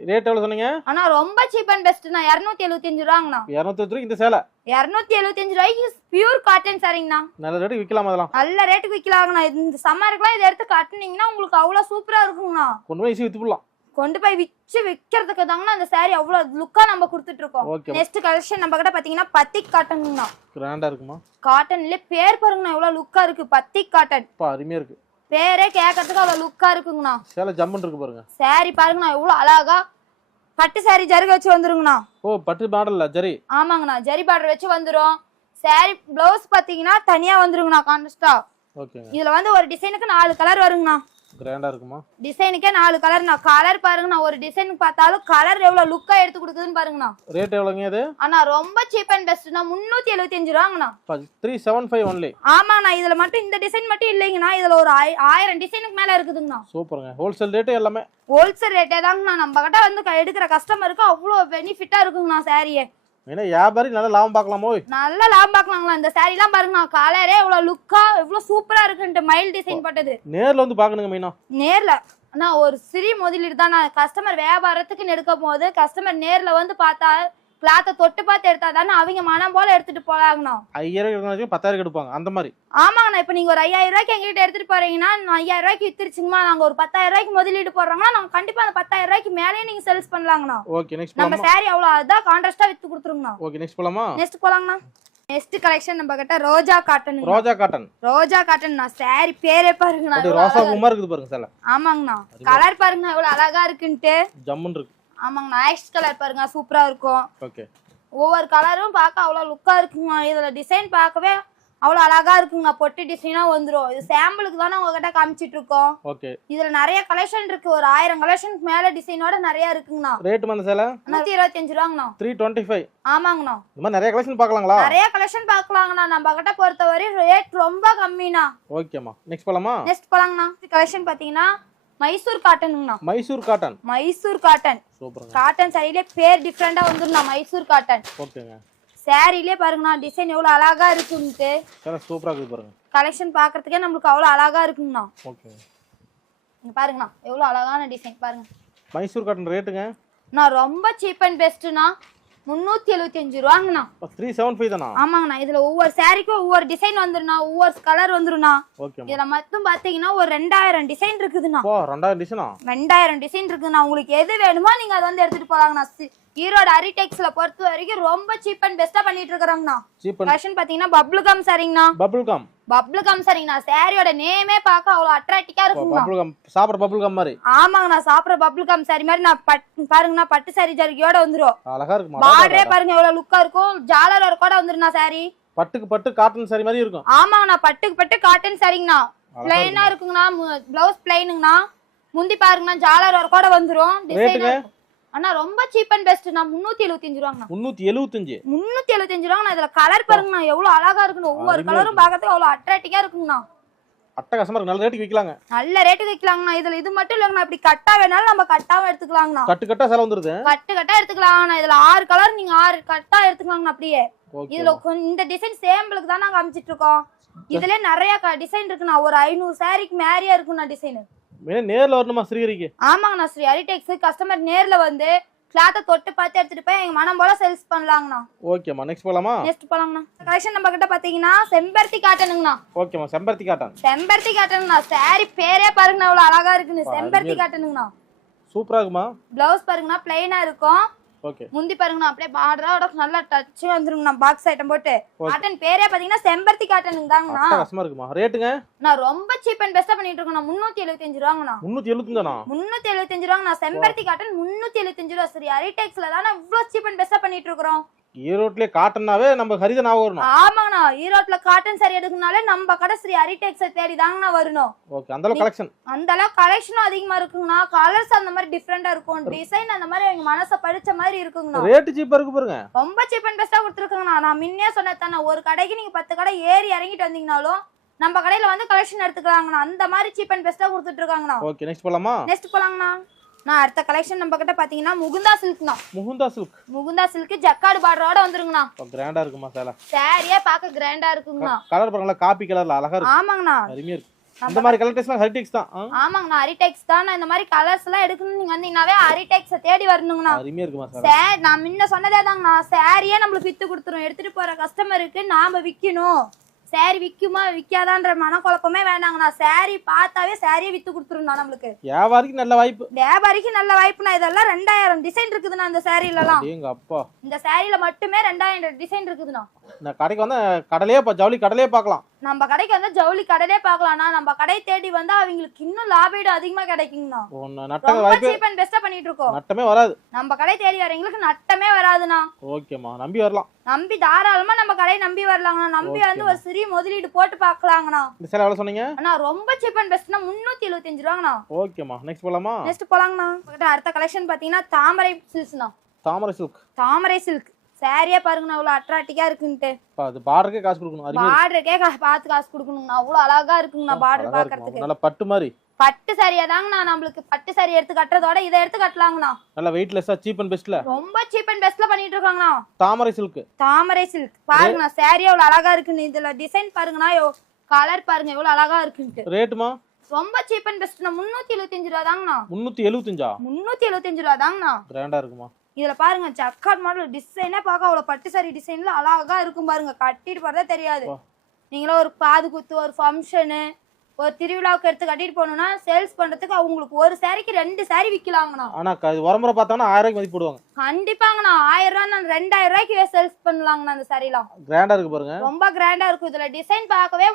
ரேட் எவ்வளவு சொன்னீங்க? ஆனா ரொம்ப சீப் அண்ட் பெஸ்ட்னா 275 ரூபாங்கண்ணா. 275 ரூபாய்க்கு இந்த சேலை. 275 ரூபாய்க்கு பியூர் காட்டன் சாரிங்கண்ணா. நல்ல ரேட்டுக்கு விக்கலாம். அதெல்லாம் நல்ல ரேட்டுக்கு விக்கலாங்கண்ணா. இந்த சம்மருக்குலாம் இதை எடுத்து கட்டுனீங்கன்னா உங்களுக்கு அவ்வளவு சூப்பரா இருக்குங்கண்ணா. கொண்டு போய் ஈஸி வித்து போடலாம். கொண்டு போய் விக்கிறதுக்கு தாங்கண்ணா அந்த சாரி அவ்வளவு லுக்கா நம்ம கொடுத்துட்டு இருக்கோம். நெக்ஸ்ட் கலெக்ஷன் நம்ம கிட்ட பாத்தீங்கன்னா பத்திக் காட்டன்ங்கண்ணா. கிராண்டா இருக்குமா? காட்டன்ல பேர் பாருங்கண்ணா எவ்வளவு லுக்கா இருக்கு. பத்திக் காட்டன். பா அருமையா இருக்கு. பேரே கேட்கறதுக்கு அவ்வளவு லுக்கா இருக்குங்கண்ணா. சேலை ஜம்முன்னு இருக்கு பாருங்க. சாரி பாருங்கண்ணா எவ்வளவு அழகா பட்டு சாரி ஜருக வச்சு வந்துருங்கண்ணா. ஓ பட்டு மாடல்ல ஜரி. ஆமாங்கண்ணா, ஜரி பார்டர் வச்சு வந்துரும். சாரி ப்ளவுஸ் பாத்தீங்கன்னா தனியா வந்துருங்கண்ணா கான்ட்ராஸ்டா. ஓகேங்க. இதுல வந்து ஒரு டிசைனுக்கு 4 கலர் வருங்கண்ணா. கிராண்டா இருக்குமா? டிசைனுக்கே 4 கலர்ண்ணா. கலர் பாருங்கண்ணா, ஒரு டிசைனுக்கு பார்த்தாலும் கலர் எவ்வளவு லுக்கா எடுத்து கொடுக்குதுன்னு பாருங்கண்ணா. ரேட் எவ்வளவுங்க இது? ஆனா ரொம்ப சீப் அண்ட் பெஸ்ட்னா 375 ரூபாங்கண்ணா. 375 ஒன்லி. ஆமாண்ணா, இதுல மட்டும் இந்த டிசைன் மட்டும் இல்லைங்கண்ணா, இதுல ஒரு 1000 டிசைனுக்கு மேல இருக்குதுங்கண்ணா. சூப்பருங்க. ஹோல்சேல் ரேட் எல்லாமே ஹோல்சேல் ரேட்டே தாங்கண்ணா. நம்ம கிட்ட வந்து எடுக்கிற கஸ்டமருக்கு அவ்வளவு பெனிஃபிட்டா இருக்குங்கண்ணா சாரியே. ஏன்னா வியாபாரி நல்ல லாபம் பார்க்கலாமோ? நல்ல லாபம் பார்க்கலாங்களா. இந்த சாரி எல்லாம் பாருங்கண்ணா, கலரே இவ்வளவு லுக்கா இவ்வளவு சூப்பரா இருக்குன்ட்டு மயில் டிசைன் பட்டது. நேர்ல வந்து பாக்கணுங்க மெயினா. நேர்ல அண்ணா ஒரு சிறிய முதலீடு தான். கஸ்டமர் வியாபாரத்துக்கு எடுக்கும் போது கஸ்டமர் நேர்ல வந்து பார்த்தா கிளாத்தை தொட்டு பார்த்து எடுத்தா தானே அவங்க மனம் போல எடுத்துட்டு போறாங்கண்ணா. 5000 10,000 எடுப்பாங்க அந்த மாதிரி. ஆமாங்கண்ணா, இப்ப நீங்க ஒரு 5000 ரூபாய்க்கு எங்ககிட்ட எடுத்துட்டு போறீங்கன்னா 5000 ரூபாய்க்கு வித்துருச்சுங்கம்மா, நாங்க ஒரு 10000 ரூபாய்க்கு முதலீடு போடுறோம்னா நாங்க கண்டிப்பா அந்த 10000 ரூபாய்க்கு மேலே நீங்க சேல்ஸ் பண்ணலாங்கண்ணா. ஓகே நெக்ஸ்ட் நம்ம சாரி அவ்வளவு அதான் கான்ட்ராஸ்டா வித்து கொடுத்துருங்கண்ணா. ஓகே நெக்ஸ்ட் போலாமா? நெக்ஸ்ட் போலாங்கண்ணா. நெக்ஸ்ட் கலெக்ஷன் நம்ம கிட்ட ரோஜா காட்டன். ரோஜா காட்டன். ரோஜா காட்டன் சாரி பேரே பாருங்கண்ணா, அது ரோசா பூ மாதிரி இருக்குது பாருங்க சேலை. ஆமாங்கண்ணா, கலர் பாருங்க எவ்வளவு அழகா இருக்குன்ட்டு. ஜம்முன்னு இருக்கு. ஆமாங்கண்ணா, ஆஷ் கலர் பாருங்க சூப்பரா இருக்கும். ஓகே. ஒவ்வொரு கலரும் பார்க்க அவ்வளவு லுக்கா இருக்குங்க. இதுல டிசைன் பார்க்கவே அவ்வளவு அழகா இருக்குங்க. பொட்டி டிசைனா வந்துரும். இது சாம்பிளுக்கு தானே உங்ககிட்ட காமிச்சிட்டு இருக்கோம். ஓகே. இதுல நிறைய கலெக்ஷன் இருக்கு. ஒரு 1000 கலெக்ஷனுக்கு மேல டிசைனோட நிறைய இருக்குங்கண்ணா. ரேட் மந்த சேலை 125 ரூபாங்கண்ணா. 325. ஆமாங்கண்ணா, இந்த மாதிரி நிறைய கலெக்ஷன் பார்க்கலாங்களா? நிறைய கலெக்ஷன் பார்க்கலாங்கண்ணா. நம்ம கிட்ட பொறுத்தவரை ரேட் ரொம்ப கம்மிண்ணா. ஓகேமா நெக்ஸ்ட் போலாமா? நெக்ஸ்ட் போலாங்கண்ணா. கலெக்ஷன் பாத்தீங்கன்னா மைசூர் காட்டனுங்கண்ணா. மைசூர் காட்டன். மைசூர் காட்டன். சூப்பர்ங்க. காட்டன் சாரியிலே பேர் டிஃபரெண்டா வந்துருண்ணா. மைசூர் காட்டன். ஓகேங்க. சாரியிலே பாருங்கண்ணா டிசைன் எவ்வளவு அழகா இருக்குன்ட்டு. சூப்பரா இருக்கு பாருங்க. கலெக்ஷன் பாக்குறதுக்கே நம்மளுக்கு அவ்வளவு அழகா இருக்குங்கண்ணா. ஓகே. இங்க பாருங்கண்ணா எவ்வளவு அழகான டிசைன் பாருங்க. மைசூர் காட்டன் ரேட்டுங்க? நான் ரொம்ப சீப் அண்ட் பெஸ்ட்னா 375 ரூபாங்கண்ணா. 375 தானா? ஆமாங்கண்ணா. இதுல ஒவ்வொரு சாரிக்கும் ஒவ்வொரு டிசைன் வந்துருண்ணா, ஒவ்வொரு கலர் வந்துருண்ணா. ஓகே. இதுல மட்டும் பாத்தீங்கன்னா ஒரு 2000 டிசைன் இருக்குதுண்ணா. 2000 டிசைனா? 2000 டிசைன் இருக்குதுண்ணா. உங்களுக்கு எது வேணுமோ நீங்க அதை வந்து எடுத்துட்டு போலாங்கண்ணா. ஈரோடு ஹரிடெக்ஸ்ல பொறுத்த வரைக்கும் ரொம்ப சீப் அண்ட் பெஸ்டா பண்ணிட்டு இருக்காங்கண்ணா. கலெக்ஷன் பாத்தீங்கன்னா பபிள் கம் சாரிங்கண்ணா. பபிள் கம் சாரிங்கண்ணா. சாரியோட நேமே பார்க்க அவ்வளவு அட்ராக்டிவா இருக்குங்கண்ணா. பபிள் கம் சாப்பிடுற பபிள் கம் மாதிரி. ஆமாங்கண்ணா, சாப்பிடுற பபிள் கம் சாரி மாதிரி நான் பாருங்கண்ணா, பட்டு சாரி ஜரிகையோட வந்துரும். அழகா இருக்கு. பார்டரே பாருங்க எவ்வளவு லுக்கா இருக்கும். ஜாலர் ஒர்க் கூட வந்துருண்ணா. சாரி பட்டுக்கு பட்டு காட்டன் சாரி மாதிரி இருக்கும். ஆமாங்கண்ணா, பட்டுக்கு பட்டு காட்டன் சாரிங்கண்ணா. பிளைனா இருக்குங்கண்ணா. பிளவுஸ் பிளைனுங்கண்ணா. முந்தி பாருங்கண்ணா ஜாலர் ஒர்க் கூட வந்துரும். டிசைன் அண்ணா ரொம்ப சீப் அண்ட் பெஸ்ட்ண்ணா. 375 ரூபாங்கண்ணா. 375 ரூபாங்கண்ணா. இதுல கலர் பாருங்கண்ணா எவ்வளவு அழகா இருக்குன்னு. ஒவ்வொரு கலரும் பார்க்கறதுக்கு அவ்வளவு அட்ராக்டிவா இருக்குங்கண்ணா. அட்டகாசமா இருக்கு. நல்ல ரேட்டுக்கு விக்கலாங்க. நல்ல ரேட்டுக்கு விக்கலாங்கண்ணா. இதுல இது மட்டும் இல்லங்கண்ணா, இப்படி கட்டா வேணாலும் நம்ம கட்டாவும் எடுத்துக்கலாங்கண்ணா. கட்டா சேல வந்துருது. கட்டா எடுத்துக்கலாங்கண்ணா. இதுல 6 கலர் நீங்க 6 கட்டா எடுத்துக்கலாங்கண்ணா. அப்படியே இதுல இந்த டிசைன் சேம்பிளுக்கு தான் நாங்க காமிச்சிட்டு இருக்கோம். இதுல நிறைய டிசைன் இருக்குண்ணா. ஒரு 500 சாரிக்கு மேரியா இருக்குண்ணா டிசைன். நேர்ல வரணுமா ஸ்ரீஹரிக்கு? ஆமாங்கண்ணா. ஸ்ரீ ஹரிடெக்ஸ் கஸ்டமர் நேர்ல வந்து கிளாத்தை தொட்டு பார்த்து எடுத்துட்டு போய் எங்க மனம் போல சேல்ஸ் பண்ணலாங்கண்ணா. ஓகேமா. நெக்ஸ்ட் போலாமா? நெக்ஸ்ட் போலாங்கண்ணா. கலெக்ஷன் நம்ம கிட்ட பாத்தீங்கன்னா செம்பருத்தி காட்டனுங்கண்ணா. ஓகேமா. செம்பருத்தி காட்டனுங்கண்ணா. சாரி பேரே பாருங்கண்ணா எவ்வளவு அழகா இருக்குன்னு. செம்பருத்தி காட்டனுங்கண்ணா. சூப்பரா இருக்குமா. பிளவுஸ் பாருங்கண்ணா பிளைனா இருக்கும். ஓகே. முந்தி பாருங்கண்ணா அப்படியே பார்டரோட நல்லா டச் வந்துருங்கண்ணா. பாக்ஸ் ஐட்டம் போட்டு காட்டன் பேரே பாத்தீங்கன்னா செம்பருத்தி காட்டனுங்க தாங்கண்ணா. கஸ்டமர் இருக்குமா. ரேட்டுங்க நான் ரொம்ப சீப் அண்ட் பெஸ்டா பண்ணிட்டு இருக்கேன். 375 ரூபாங்கண்ணா. 375 தானா? 375 ரூபாங்கண்ணா. செம்பருத்தி காட்டன் 375 ரூபா. சரி ஹரிடெக்ஸ்ல தானே இவ்வளவு சீப் அண்ட் பெஸ்டா பண்ணிட்டு இருக்கோம். ஈரோட்லயே காட்டன்னாவே நம்ம ஹரித ஞாபகம் வரணும். ஆமாங்கண்ணா. ஈரோட்ல காட்டன் சாரி எடுக்கனாலே நம்ம கடை ஸ்ரீ ஹரிடெக்ஸ் தேடி தாங்கண்ணா வரணும். ஓகே. அந்த அளவுக்கு கலெக்ஷன். அந்த அளவுக்கு கலெக்ஷனும் அதிகமா இருக்குங்கண்ணா. கலர்ஸ் அந்த மாதிரி டிஃபரெண்டா இருக்கும். டிசைன் அந்த மாதிரி எங்க மனச படிச்ச மாதிரி இருக்குங்கண்ணா. ரேட் சீப்பா இருக்கு பாருங்க. ரொம்ப சீப் அண்ட் பெஸ்டா கொடுத்துருக்காங்கண்ணா. நான் முன்னே சொன்னேன், ஒரு கடைக்கு நீங்க 10 கடை ஏறி இறங்கிட்டு வந்தீங்கனாலும் நம்ம கடையில வந்து கலெக்ஷன் எடுத்துக்கலாங்கண்ணா. அந்த மாதிரி சீப் அண்ட் பெஸ்டா கொடுத்துட்டு இருக்காங்கண்ணா. ஓகே. நெக்ஸ்ட் போலாமா? நெக்ஸ்ட் போலாங்கண்ணா. நான் அடுத்த கலெக்ஷன் நம்ம கிட்ட பாத்தீங்கன்னா முகுந்தா சில்க்ண்ணா. முகுந்தா சில்க் ஜக்கார்டு பார்டரோட வந்துருங்கண்ணா. கிராண்டா இருக்குமா சேல. சாரியே பார்க்க கிராண்டா இருக்குங்கண்ணா. கலர் பாருங்க காபி கலர்ல அழகா இருக்கு. ஆமாங்கண்ணா. அருமையா இருக்கு. இந்த மாதிரி கலெக்ஷன்லாம் ஹரிடெக்ஸ் தான். ஆமாங்கண்ணா. ஹரிடெக்ஸ் தான். இந்த மாதிரி கலர்ஸ் எல்லாம் எடுக்கணும் நீங்க வந்தீங்கனாவே ஹரிடெக்ஸ் தேடி வரணுங்கண்ணா. அருமையா இருக்குமா சேல. சார் நான் முன்ன சொன்னதே தாங்கண்ணா. சாரியே நம்மளுக்கு வித்து கொடுத்துரும். எடுத்துட்டு போற கஸ்டமருக்கு நாம விக்கணும். சாரி விக்குமா விக்காதான்ற மனக்குழப்பமே வேண்டாங்கண்ணா. சாரி பார்த்தாவே சாரியே வித்து கொடுத்துருந்தா நம்மளுக்கு. வியாபாரிக்கு நல்ல வாய்ப்புனா. இதெல்லாம் 2000 டிசைன் இருக்குதுண்ணா இந்த சாரில எல்லாம். இந்த சாரில மட்டுமே 2000 டிசைன் இருக்குதுண்ணா. நான் கடைக்கு வந்தா ஜவுளி கடையிலே பார்க்கலாம். நம்ம கடைக்கு வந்தா ஜவுளி கடையிலே பார்க்கலாம்னா. நம்ம கடை தேடி வந்தா அவங்களுக்கு இன்னும் லாபம் அதிகமா கிடைக்குங்கண்ணா. சீப் அண்ட் பெஸ்டா பண்ணிட்டு இருக்கோம். நட்டமே வராது. நம்ம கடை தேடி வரவங்களுக்கு நட்டமே வராதுண்ணா. ஓகேமா. நம்பி வரலாம். நம்பி தாராளமா நம்ம கடையை நம்பி வரலாங்கண்ணா. நம்பி வந்து ஒரு சிறிய முதலீடு போட்டு பார்க்கலாங்கண்ணா. இந்த சேலை எவ்வளவு சொன்னீங்க? அண்ணா ரொம்ப சீப் அண்ட் பெஸ்ட்னா 375 ரூபாங்கண்ணா. ஓகேமா. நெக்ஸ்ட் போலாமா? நெக்ஸ்ட் போலாங்கண்ணா. அடுத்த கலெக்ஷன் பாத்தீங்கன்னா தாமரை சில்க்ஸ்ண்ணா. தாமரை சில்க் சாரியா பாருங்கண்ணா எவ்வளவு அட்ராக்டிவா இருக்குன்ட்டு. அது பார்டருக்கே காசு கொடுக்கணும். பார்டருக்கே பார்த்து காசு கொடுக்கணுங்கண்ணா. அவ்வளவு அழகா இருக்குங்கண்ணா பார்டர் பாக்குறதுக்கு. நல்ல பட்டு மாதிரி. பட்டு சாரியா தாங்கண்ணா. நம்மளுக்கு பட்டு சாரி எடுத்து கட்டுறதோட இதை எடுத்து கட்டலாங்கண்ணா. நல்ல வெயிட்லெஸ்ஸா சீப் அண்ட் பெஸ்ட்ல. ரொம்ப சீப் அண்ட் பெஸ்ட்ல பண்ணிட்டு இருக்காங்கண்ணா. தாமரை சில்க் பாருங்கண்ணா. சாரி எவ்வளவு அழகா இருக்குன்னு. இதுல டிசைன் பாருங்கண்ணா. கலர் பாருங்க எவ்வளவு அழகா இருக்குன்ட்டு. ரேட்டுமா? ரொம்ப சீப் அண்ட் பெஸ்ட்னா 375 ரூபா தாங்கண்ணா. 375 ரூபா தாங்கண்ணா. கிராண்டா இருக்குமா. இதுல பாருங்க ஜக்கார்ட் மாடல் டிசைனே பார்க்க அவ்வளவு பட்டு சாரி டிசைன்ல அழகா இருக்கும் பாருங்க. கட்டிட்டு போறதே தெரியாது. நீங்களும் ஒரு காது குத்து, ஒரு ஃபங்க்ஷனு, ஒரு திருவிழாவுக்கு எடுத்து கட்டிட்டு போகணும்னா சேல்ஸ் பண்றதுக்கு அவங்களுக்கு ஒரு சாரிக்கு 2 சாரி விக்கலாங்கண்ணா. ஆனா வரமுறை பார்த்தாங்கன்னா 1000 ரூபாய்க்கு மதிப்பு போடுவாங்க. கண்டிப்பாங்கண்ணா. 1000 ரூபாய் 2000 ரூபாய்க்கு சேல்ஸ் பண்ணலாங்கண்ணா. அந்த சாரிலாம் கிராண்டா இருக்கு பாருங்க. ரொம்ப கிராண்டா இருக்கும். இதுல டிசைன் பார்க்கவே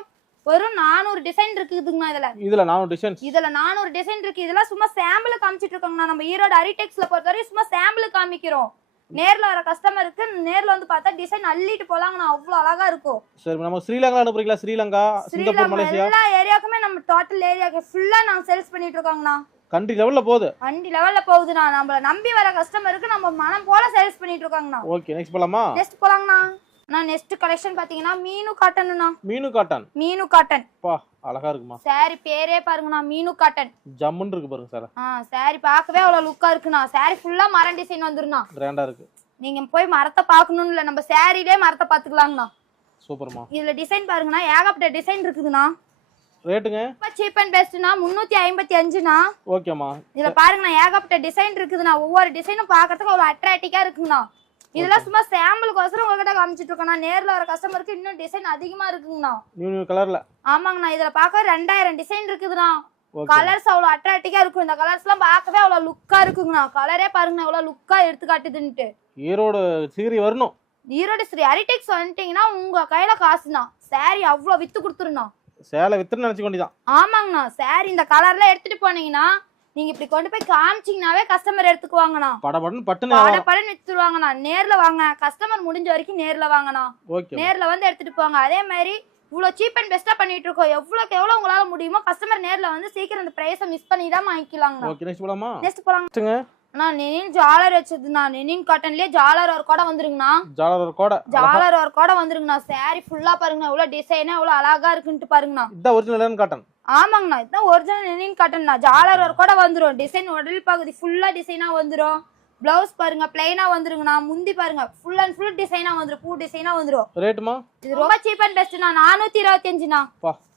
ஒரு 400 டிசைன் இருக்குதுங்கண்ணா. இதுல 400 டிசைன் இருக்கு. இதெல்லாம் சும்மா சாம்பிள் காமிச்சிட்டு இருக்கோங்கண்ணா. நம்ம ஈரோடு ஹரிடெக்ஸ்ல பொறுத்தவரை சும்மா சாம்பிள் காமிக்கிறோம். நேர்ல வர கஸ்டமருக்கு நேர்ல வந்து பார்த்தா டிசைன் அள்ளிட்டு போலாங்கண்ணா. அவ்வளவு அழகா இருக்கும். சரி, நம்ம ஸ்ரீலங்கா அனுப்புறீங்களா? ஸ்ரீலங்கா, சிங்கப்பூர், மலேசியா எல்லா ஏரியாக்குமே நம்ம டோட்டல் ஏரியாக்கு ஃபுல்லா நாங்க சேல்ஸ் பண்ணிட்டு இருக்கோங்கண்ணா. கண்ட்ரி லெவல்ல போகுதுண்ணா. நம்மள நம்பி வர கஸ்டமருக்கு நம்ம மனம் போல சேல்ஸ் பண்ணிட்டு இருக்கோங்கண்ணா. ஓகே. நெக்ஸ்ட் போலாமா? நெக்ஸ்ட் போலாங்கண்ணா. நான் நெக்ஸ்ட் கலெக்ஷன் பாத்தீங்கன்னா மீனு காட்டன். பா அழகா இருக்குமா. சாரி பேரே பாருங்கண்ணா. மீனு காட்டன் ஜம்முன்னு இருக்கு பாருங்க சார். சாரி பார்க்கவே அவ்வளவு லுக்கா இருக்குண்ணா. சாரி ஃபுல்லா மரம் டிசைன் வந்துருண்ணா. கிராண்டா இருக்கு. நீங்க போய் மரத்தை பார்க்கணும்னு இல்ல, நம்ம சாரிலே மரத்தை பாத்துக்கலாங்கண்ணா. சூப்பர்மா. இதுல டிசைன் பாருங்கண்ணா. ஏகப்பட்ட டிசைன் இருக்குதுண்ணா. ரேட்டுங்க? சீப் அண்ட் பெஸ்ட்னா 355ண்ணா. ஓகேமா. இதுல பாருங்கண்ணா ஏகப்பட்ட டிசைன் இருக்குதுண்ணா. ஒவ்வொரு டிசைனும் பார்க்கிறதுக்கு அவ்வளவு அட்ராக்டிவா இருக்குங்கண்ணா. இதெல்லாம் சும்மா சாம்பிளுக்கோசரம் உங்ககிட்ட காமிச்சிட்டு இருக்கோம். நேர்ல வர கஸ்டமருக்கு இன்னும் டிசைன் அதிகமா இருக்குங்கண்ணா. நியூ கலர்ல. ஆமாங்கண்ணா, இதுல பார்க்க 2000 டிசைன் இருக்குதுண்ணா. கலர்ஸ் அவ்வளவு அட்ராக்டிவா இருக்கும். இந்த கலர்ஸ் எல்லாம் பார்க்கவே அவ்வளவு லுக்கா இருக்குங்கண்ணா. கலரே பாருங்க எவ்வளவு லுக்கா எடுத்து காட்டுதுன்ட்டு. ஈரோடு சீரி வரணும். ஈரோடு ஸ்ரீ ஹரிடெக்ஸ் வந்துட்டீங்கன்னா உங்க கையில காசுண்ணா. சாரி அவ்வளவு வித்து கொடுத்துருண்ணா. சேலை வித்துன்னு நினைச்சு கொண்டிதான். ஆமாங்கண்ணா, சாரி இந்த கலர்ல எடுத்துட்டு போனீங்கன்னா நீங்க இப்படி கொண்டு போய் காமிச்சீங்கன்னாவே கஸ்டமர் எடுத்துக்குவாங்கண்ணா. படப்படன்னு வித்துருவாங்கண்ணா. நேர்ல வாங்க, கஸ்டமர் முடிஞ்ச வரைக்கும் நேர்ல வாங்கண்ணா. நேர்ல வந்து எடுத்துட்டு போவாங்க. அதே மாதிரி இவ்வளவு சீப் அண்ட் பெஸ்டா பண்ணிட்டு இருக்கோம். எவ்வளவுக்கு எவ்வளவு உங்களால முடியுமோ கஸ்டமர் நேர்ல வந்து சீக்கிரம் அந்த பிரைஸை மிஸ் பண்ணி தான் வாங்கிக்கலாங்கண்ணா. நெக்ஸ்ட் போலாங்க. அண்ணா நெனின் ஜாலர் வச்சதுண்ணா. நெனின் காட்டன்லயே ஜாலர் ஒரு கூட வந்துருங்கண்ணா. ஜாலர் ஒரு கூட வந்துருங்கண்ணா. சாரி ஃபுல்லா பாருங்கண்ணா எவ்வளவு டிசைனா எவ்வளவு அழகா இருக்குன்ட்டு பாருங்கண்ணா. இதான் ஒரிஜினல் காட்டன். ஆமாங்கண்ணா, இதுதான் ஒரிஜினல் நெனின் காட்டன்ண்ணா. ஜாலர் ஒரு கூட வந்துரும். டிசைன் உடல் பகுதி ஃபுல்லா டிசைனா வந்துரும். பிளவுஸ் பாருங்க பிளைனா வந்துருங்கண்ணா. முந்தி பாருங்க ஃபுல் அண்ட் ஃபுல் டிசைனா வந்துரும். பூ டிசைனா வந்துரும். ரேட்மா இது ரொம்ப சீப் அண்ட் பெஸ்ட்ண்ணா. 425ண்ணா.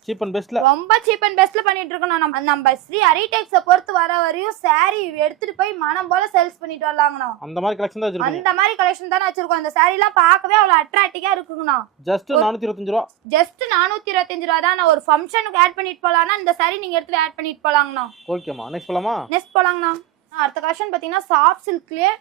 சீப் அண்ட் பெஸ்ட்ல ரொம்ப சீப் அண்ட் பெஸ்ட்ல பண்ணிட்டு இருக்கோம். நம்ம ஸ்ரீ ஹரிடெக்ஸ பொறுத்து வர வரையும் சாரி எடுத்துட்டு போய் மனம் போல சேல்ஸ் பண்ணிட்டு வரலாங்கண்ணா. அந்த மாதிரி கலெக்ஷன் தான் வச்சிருக்கோம். அந்த மாதிரி கலெக்ஷன் தான் வச்சிருக்கோம். இந்த சாரி எல்லாம் பார்க்கவே அவ்வளவு அட்ராக்டிவா இருக்குங்கண்ணா. ஜஸ்ட் 425 ரூபாய். ஜஸ்ட் 425 ரூபாய் தான். ஒரு ஃபங்க்ஷனுக்கு ஆட் பண்ணிட்டு போலாம்னா இந்த சாரி நீங்க எடுத்து ஆட் பண்ணிட்டு போலாங்கண்ணா. ஓகேமா, நெக்ஸ்ட் போலாமா? நெக்ஸ்ட் போலாங்கண்ணா. அடுத்த கலெக்ஷன் பாத்தீங்கன்னா சாஃப்ட் சில்க்லயே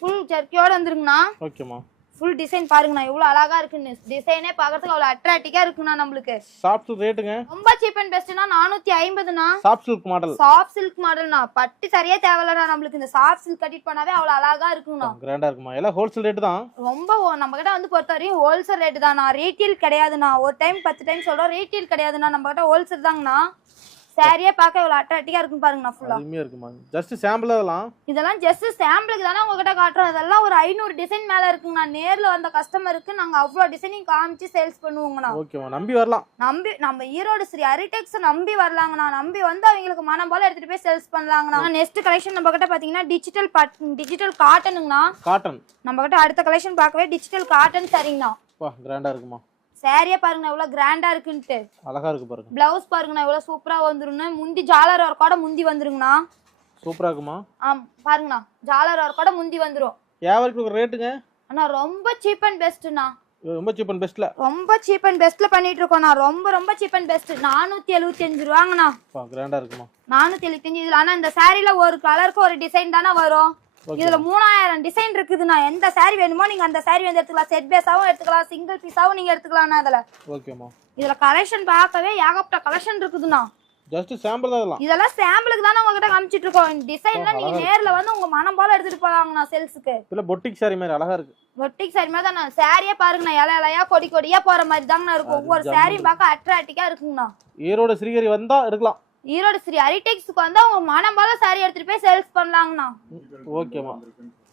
ஃபுல் ஜர்க்கியோட வந்துருங்கண்ணா. ஓகேமா. ஃபுல் டிசைன் பாருங்கண்ணா எவ்வளவு அழகா இருக்குன்னு. டிசைனே பார்க்கிறதுக்கு அவ்வளவு அட்ராக்டிவா இருக்குண்ணா. நம்மளுக்கு சாஃப்ட் சில்க் ரேட்டுங்க ரொம்ப சீப் அண்ட் பெஸ்ட்னா 450ண்ணா. Soft silk model. Soft silk மாடல்னா பட்டு சரியா தேவையில்லண்ணா. நம்மளுக்கு இந்த சாஃப்ட் சில்க் கட்டிட்டு போனாவே அவ்வளவு அழகா இருக்குண்ணா. கிராண்டா இருக்குமா? எல்லாம் ஹோல்சேல் ரேட் தான். ரொம்ப நம்ம கிட்ட வந்து பொறுத்த வரையும் ஹோல்சேல் ரேட் தான்ண்ணா. ரீட்டெயில் கிடையாதுண்ணா. ஒரு டைம் 10 டைம் சொல்றோம், ரீட்டெயில் கிடையாதுண்ணா. நம்ம கிட்ட ஹோல்சேல் தாங்கண்ணா. சாரியே பார்க்க இவ்வளவு அட்ராக்டிவா இருக்கும் பாருங்கண்ணா. ஃபுல்லா அருமையா இருக்குமா. ஜஸ்ட் சாம்பிள் இதெல்லாம் ஜஸ்ட் சாம்பிளுக்கு தானே உங்ககிட்ட காட்டுறோம். இதெல்லாம் ஒரு 500 டிசைன் மேல இருக்குங்கண்ணா. நேர்ல வந்த கஸ்டமருக்கு நாங்க அவ்வளவு டிசைனிங் காமிச்சு சேல்ஸ் பண்ணுவோங்கண்ணா. ஓகேமா, நம்பி வரலாம். நம்ம ஈரோடு ஸ்ரீ ஹரிடெக்ஸ் நம்பி வரலாங்கண்ணா. நம்பி வந்து அவங்களுக்கு மனம் போல எடுத்துட்டு போய் சேல்ஸ் பண்ணலாங்கண்ணா. நெக்ஸ்ட் கலெக்ஷன் நம்ம கிட்ட பாத்தீங்கன்னா டிஜிட்டல் காட்டனுங்கண்ணா. காட்டன் நம்ம கிட்ட அடுத்த கலெக்ஷன் பார்க்கவே டிஜிட்டல் காட்டன் சரிங்கண்ணா. கிராண்டா இருக்குமா. சாரியே பாருங்க எவ்வளவு கிராண்டா இருக்குன்ட்டு. அழகா இருக்கு பாருங்க. பிளவுஸ் பாருங்கண்ணா எவ்வளவு சூப்பரா வந்துருன்னு. முந்தி ஜாலர் ஒர்க் கூட முந்தி வந்துருங்கண்ணா. சூப்பரா இருக்குமா. பாருங்கண்ணா ஜாலர் ஒர்க் கூட முந்தி வந்துரும். யாவருக்கு ரேட்டுங்க அண்ணா ரொம்ப சீப் அண்ட் பெஸ்ட்ண்ணா. ரொம்ப சீப் அண்ட் பெஸ்ட்ல பண்ணிட்டு இருக்கோம்ண்ணா. ரொம்ப சீப் அண்ட் பெஸ்ட். 475 ரூபாங்கண்ணா. கிராண்டா இருக்குமா. 475. இதுல ஆனா இந்த சாரில ஒரு கலருக்கு ஒரு டிசைன் தானே வரும். இதுல 3000 டிசைன் இருக்குதுண்ணா. எந்த சாரி வேணுமோ நீங்க அந்த சாரி வந்து எடுத்துக்கலாம். செட் பேஸாவும் எடுத்துக்கலாம், சிங்கிள் பீஸாவும் நீங்க எடுத்துக்கலாம்ண்ணா. இதுல கலெக்ஷன் பார்க்கவே ஏகப்பட்ட கலெக்ஷன் இருக்குதுண்ணா. ஜஸ்ட் சாம்பிள் தான். இதெல்லாம் சாம்பிளுக்கு தானே உங்ககிட்ட காமிச்சிட்டு இருக்கோம். டிசைன்லாம் நீங்க நேர்ல வந்து உங்க மனம் போல எடுத்துட்டு போலாங்கண்ணா சேல்ஸ்க்கு. இல்ல பொட்டிக் சாரி மாதிரி அழகா இருக்கு. பொட்டிக் சாரி மாதிரி தான். சாரியே பாருங்கண்ணா இலையா கொடி கொடியா போற மாதிரி தாங்கண்ணா இருக்கும். ஒவ்வொரு சாரியும் பார்க்க அட்ராக்டிவா இருக்குங்கண்ணா. ஈரோடு ஸ்ரீஹரி வந்தா எடுக்கலாம். ஈரோடு ஸ்ரீ ஹரிடெக்ஸ்க்கு வந்தா உங்க மனம் போல சாரி எடுத்துட்டு போய் சேல்ஸ் பண்ணலாங்கண்ணா. ஓகேமா.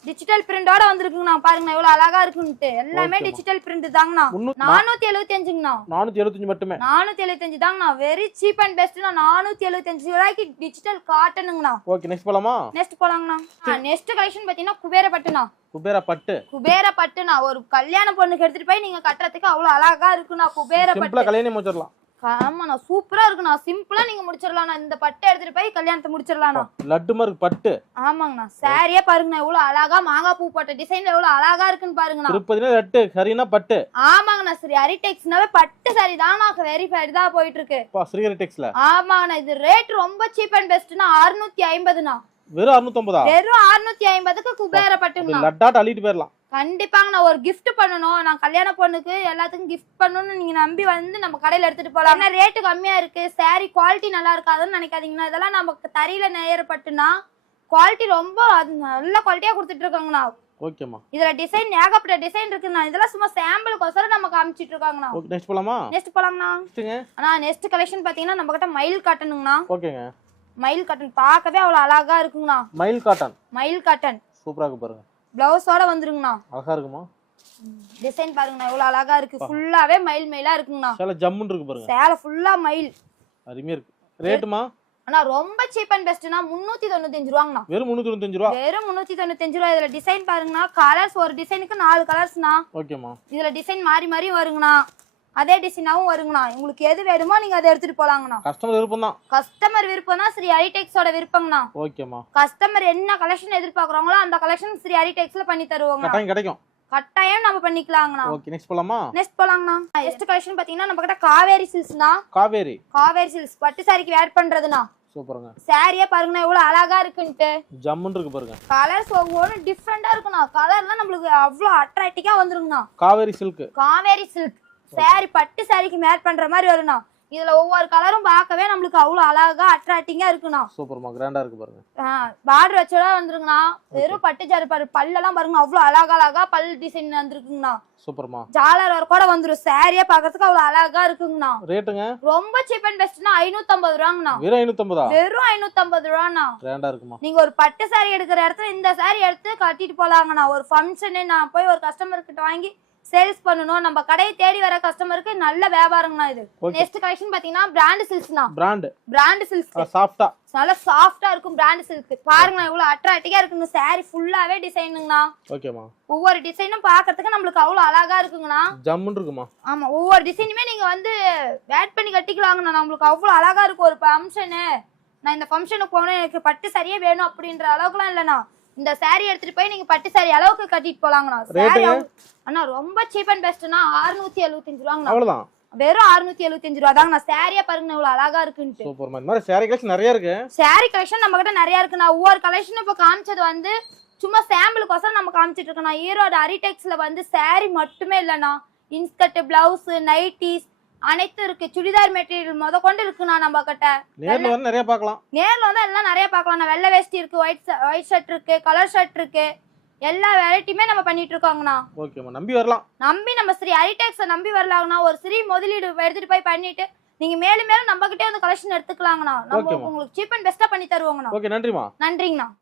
டிஜிட்டல் பிரிண்டோட வந்திருக்குங்கண்ணா. பாருங்க எவ்வளவு அழகா இருக்குன்ட்டு. எல்லாமே டிஜிட்டல் பிரிண்ட் தாங்கண்ணா. 475ங்கண்ணா. 475 மட்டுமே. 475 தாங்கண்ணா. வெரி சீப் அண்ட் பெஸ்ட்னா. 475 ரூபாய்க்கு டிஜிட்டல் காட்டனுங்கண்ணா. ஓகே, நெக்ஸ்ட் போலாமா? நெக்ஸ்ட் போலாங்கண்ணா. நெக்ஸ்ட் கலெக்ஷன் பாத்தீங்கன்னா குபேர பட்டுண்ணா. குபேர பட்டுண்ணா. ஒரு கல்யாண பொண்ணுக்கு எடுத்துட்டு போய் நீங்க கட்டுறதுக்கு அவ்வளவு அழகா இருக்குண்ணா. குபேர பட்டு சிம்பிளா கல்யாணம் முடிச்சிடலாம். ஆமாண்ணா சூப்பரா இருக்குண்ணா. சிம்பிளா நீங்க முடிச்சிடலாம்ண்ணா. இந்த பட்டை எடுத்துட்டு போய் கல்யாணத்தை முடிச்சிடலாம்ண்ணா. லட்டு மாதிரி பட்டு. ஆமாங்கண்ணா. சாரியே பாருங்கண்ணா எவ்வளவு அழகா மாங்காய் பூ போட்ட டிசைன்ல எவ்வளவு அழகா இருக்குன்னு பாருங்கண்ணா. திருப்பதினா லட்டு, ஹரினா பட்டு. ஆமாங்கண்ணா. ஸ்ரீ ஹரிடெக்ஸ்னாவே பட்டு சாரி தானா வெரிஃபைடு தான் போயிட்டு இருக்கு. ஸ்ரீ ஹரிடெக்ஸ்ல. ஆமாங்கண்ணா. இது ரேட் ரொம்ப சீப் அண்ட் பெஸ்ட்னா 650ண்ணா. வெறும் 650. வெறும் 650க்கு குபேர பட்டுங்கண்ணா. லட்டாட்ட அள்ளிட்டு போயிடலாம். கண்டிப்பாங்கண்ணா. ஒரு கிஃப்ட் பண்ணணும். நான் கல்யாண பொண்ணுக்கு எல்லாத்துக்கும் கிஃப்ட் பண்ணணும்னு நீங்க நம்பி வந்து நம்ம கடையில எடுத்துட்டு போலாம். ஏன்னா ரேட்டு கம்மியா இருக்கு. சாரி குவாலிட்டி நல்லா இருக்காதுன்னு நினைக்காதீங்கண்ணா. இதெல்லாம் நமக்கு தறியில நெய்யப்பட்டுனா குவாலிட்டி ரொம்ப நல்ல குவாலிட்டியா கொடுத்துட்டு இருக்காங்கண்ணா. ஓகேமா. இதுல டிசைன் ஏகப்பட்ட டிசைன் இருக்குண்ணா. இதெல்லாம் சும்மா சாம்பிளுக்கோசரம் நம்ம காமிச்சிட்டு இருக்காங்கண்ணா. நெக்ஸ்ட் போலாமா? நெக்ஸ்ட் போலாங்கண்ணா. அண்ணா நெக்ஸ்ட் கலெக்ஷன் பாத்தீங்கன்னா நம்ம கிட்ட மயில் காட்டனுங்கண்ணா. ஓகேங்க. மயில் காட்டன் பார்க்கவே அவ்வளவு அழகா இருக்குங்கண்ணா. மயில் காட்டன் சூப்பரா இருக்கு பாருங்க. பிளவுஸோட வந்துருங்கண்ணா. அழகா இருக்குமா. டிசைன் பாருங்கண்ணா எவ்வளவு அழகா இருக்கு. ஃபுல்லாவே மயிலா இருக்குங்கண்ணா. சேலை ஜம்முன்னு இருக்கு பாருங்க. சேலை ஃபுல்லா மயில். அருமையா இருக்கு. ரேட்டுமா? அண்ணா ரொம்ப சீப் அண்ட் பெஸ்ட்னா 395 ரூபாங்கண்ணா. வெறும் 395 ரூபாய். வெறும் 395 ரூபாய். இதுல டிசைன் பாருங்கண்ணா. கலர்ஸ் ஒரு டிசைனுக்கு 4 கலர்ஸ்ண்ணா. ஓகேமா. இதுல டிசைன் மாறி வருங்கண்ணா. அதே டிசைனாவும் வருங்கண்ணா. உங்களுக்கு எது வேணுமோ நீங்க அதை எடுத்துட்டு போலாங்கண்ணா. கஸ்டமர் விருப்பம் தான். கஸ்டமர் விருப்பம் தான் ஸ்ரீ ஹரிடெக்ஸோட விருப்பங்கண்ணா. ஓகேமா. கஸ்டமர் என்ன கலெக்ஷன் எதிர்பார்க்கறாங்களோ அந்த கலெக்ஷன் ஸ்ரீ ஹரிடெக்ஸ்ல பண்ணி தருவாங்க. கிடைக்கும். கட்டாயம் நம்ம பண்ணிக்கலாங்கண்ணா. ஓகே, நெக்ஸ்ட் போலாமா? நெக்ஸ்ட் போலாங்கண்ணா. நெக்ஸ்ட் கலெக்ஷன் பாத்தீங்கன்னா நம்ம கிட்ட காவேரி சில்க்ஸ்னா. காவேரி சில்க்ஸ் பட்டு சாரிக்கு வேர் பண்றதுனா. சூப்பருங்க. சாரியே பாருங்கண்ணா எவ்வளவு அழகா இருக்குன்ட்டு. ஜம்முன்னு இருக்கு பாருங்க. கலர்ஸ் ஒவ்வொரு டிஃபரெண்டா இருக்குண்ணா. கலர்லாம் நம்மளுக்கு அவ்வளவு அட்ராக்டிவா வந்துருங்கண்ணா. காவேரி சில்க் சாரி பட்டு சாரிக்கு மேட்ச் பண்ற மாதிரி வரும்ண்ணா. இதுல ஒவ்வொரு கலரும் பார்க்கவே நம்மளுக்கு அவ்வளவு அழகா அட்ராக்டிங்கா இருக்குண்ணா. சூப்பர்மா, கிராண்டா இருக்கு பாருங்க. பார்டர் வச்சோட வந்துருங்கண்ணா. வெறும் பட்டு சாரி பாரு, பல்லெல்லாம் பாருங்க அவ்வளவு அழகா பல் டிசைன் வந்துருக்குங்கண்ணா. சூப்பர்மா. ஜாலர் ஒர்க் கூட வந்துரும். சாரியே பாக்கிறதுக்கு அவ்வளவு அழகா இருக்குங்கண்ணா. ரேட்டுங்க ரொம்ப சீப் அண்ட் பெஸ்ட்னா 550 ரூபாங்கண்ணா. வெறும் 550? வெறும் 550 ரூபாண்ணா. கிராண்டா இருக்குமா. நீங்க ஒரு பட்டு சாரி எடுக்கிற இடத்துல இந்த சாரி எடுத்து கட்டிட்டு போலாங்கண்ணா. ஒரு ஃபங்க்ஷனே நான் போய் ஒரு கஸ்டமர் கிட்ட வாங்கி சேல்ஸ் பண்ணனும். நம்ம கடையை தேடி வர கஸ்டமருக்கு நல்ல வியாபாரம்னா இது. நெக்ஸ்ட் கலெக்ஷன் பாத்தீங்கன்னா பிராண்ட் சில்க்ஸ்னா. பிராண்ட் சில்க்ஸ் சாஃப்ட்டா, நல்ல சாஃப்ட்டா இருக்கும். பிராண்ட் சில்க் பாருங்க எவ்வளவு அட்ராக்டிவா இருக்குங்க. சாரி ஃபுல்லாவே டிசைனுங்கண்ணா. ஓகேமா. ஒவ்வொரு டிசைனும் பார்க்கிறதுக்கு நம்மளுக்கு அவ்வளவு அழகா இருக்குங்கண்ணா. ஜம்முன்னு இருக்குமா. ஆமா, ஒவ்வொரு டிசைனுமே நீங்க வந்து வேட் பண்ணி கட்டிக்கலாங்கண்ணா. நம்மளுக்கு அவ்வளவு அழகா இருக்கும். ஒரு ஃபங்க்ஷனு, நான் இந்த ஃபங்க்ஷனுக்கு போனேன் எனக்கு பட்டு சாரியே வேணும் அப்படின்ற அளவுக்குலாம் இல்லைண்ணா. இந்த சாரி எடுத்துட்டு போய் நீங்க பட்டு சாரி அளவுக்கு கட்டிட்டு போலாங்கண்ணா. சாரி அண்ணா ரொம்ப சீப் அண்ட் பெஸ்ட்னா 675 ரூபாங்கண்ணா. அவ்வளவுதான். வெறும் 675 ரூபா தாங்கண்ணா. சாரியா பாருங்க எவ்வளவு அழகா இருக்குன்னு. சூப்பர்மா. இந்த மாதிரி சாரி கலெக்ஷன் நிறைய இருக்கு. சாரி கலெக்ஷன் நம்ம கிட்ட நிறைய இருக்குண்ணா. ஒவ்வொரு கலெக்ஷன் இப்ப காமிச்சது வந்து சும்மா சாம்பிளுக்கோசரம் நம்ம காமிச்சிட்டு இருக்கோம். ஈரோடு ஹரிடெக்ஸ்ல வந்து சாரி மட்டுமே இல்லைண்ணா. இன்ஸ்கர்ட், பிளவுஸ், நைட்டிஸ் அனைத்து இருக்கு. சுடிதார் மெட்டீரியல் முத கொண்டு இருக்குண்ணா நம்ம கிட்ட. நேர்ல வந்து நிறைய பார்க்கலாம். நேர்ல வந்து எல்லாம் நிறைய பார்க்கலாம். வெள்ளை வேஷ்டி இருக்கு, ஒயிட் ஷர்ட் இருக்கு, கலர் ஷர்ட் இருக்கு, எல்லா வெரைட்டியுமே நம்ம பண்ணிட்டு இருக்கோங்கண்ணா. ஓகேமா, நம்பி வரலாம். நம்பி நம்ம ஸ்ரீ ஹரிடெக்ஸை நம்பி வரலாங்கண்ணா. ஒரு ஸ்ரீ முதலீடு எடுத்துட்டு போய் பண்ணிட்டு நீங்க மேலும் மேலும் நம்ம கிட்டே வந்து கலெக்ஷன் எடுத்துக்கலாங்கண்ணா. நம்ம உங்களுக்கு சீப் அண்ட் பெஸ்டா பண்ணி தருவோங்கண்ணா. ஓகே, நன்றிமா. நன்றிங்கண்ணா.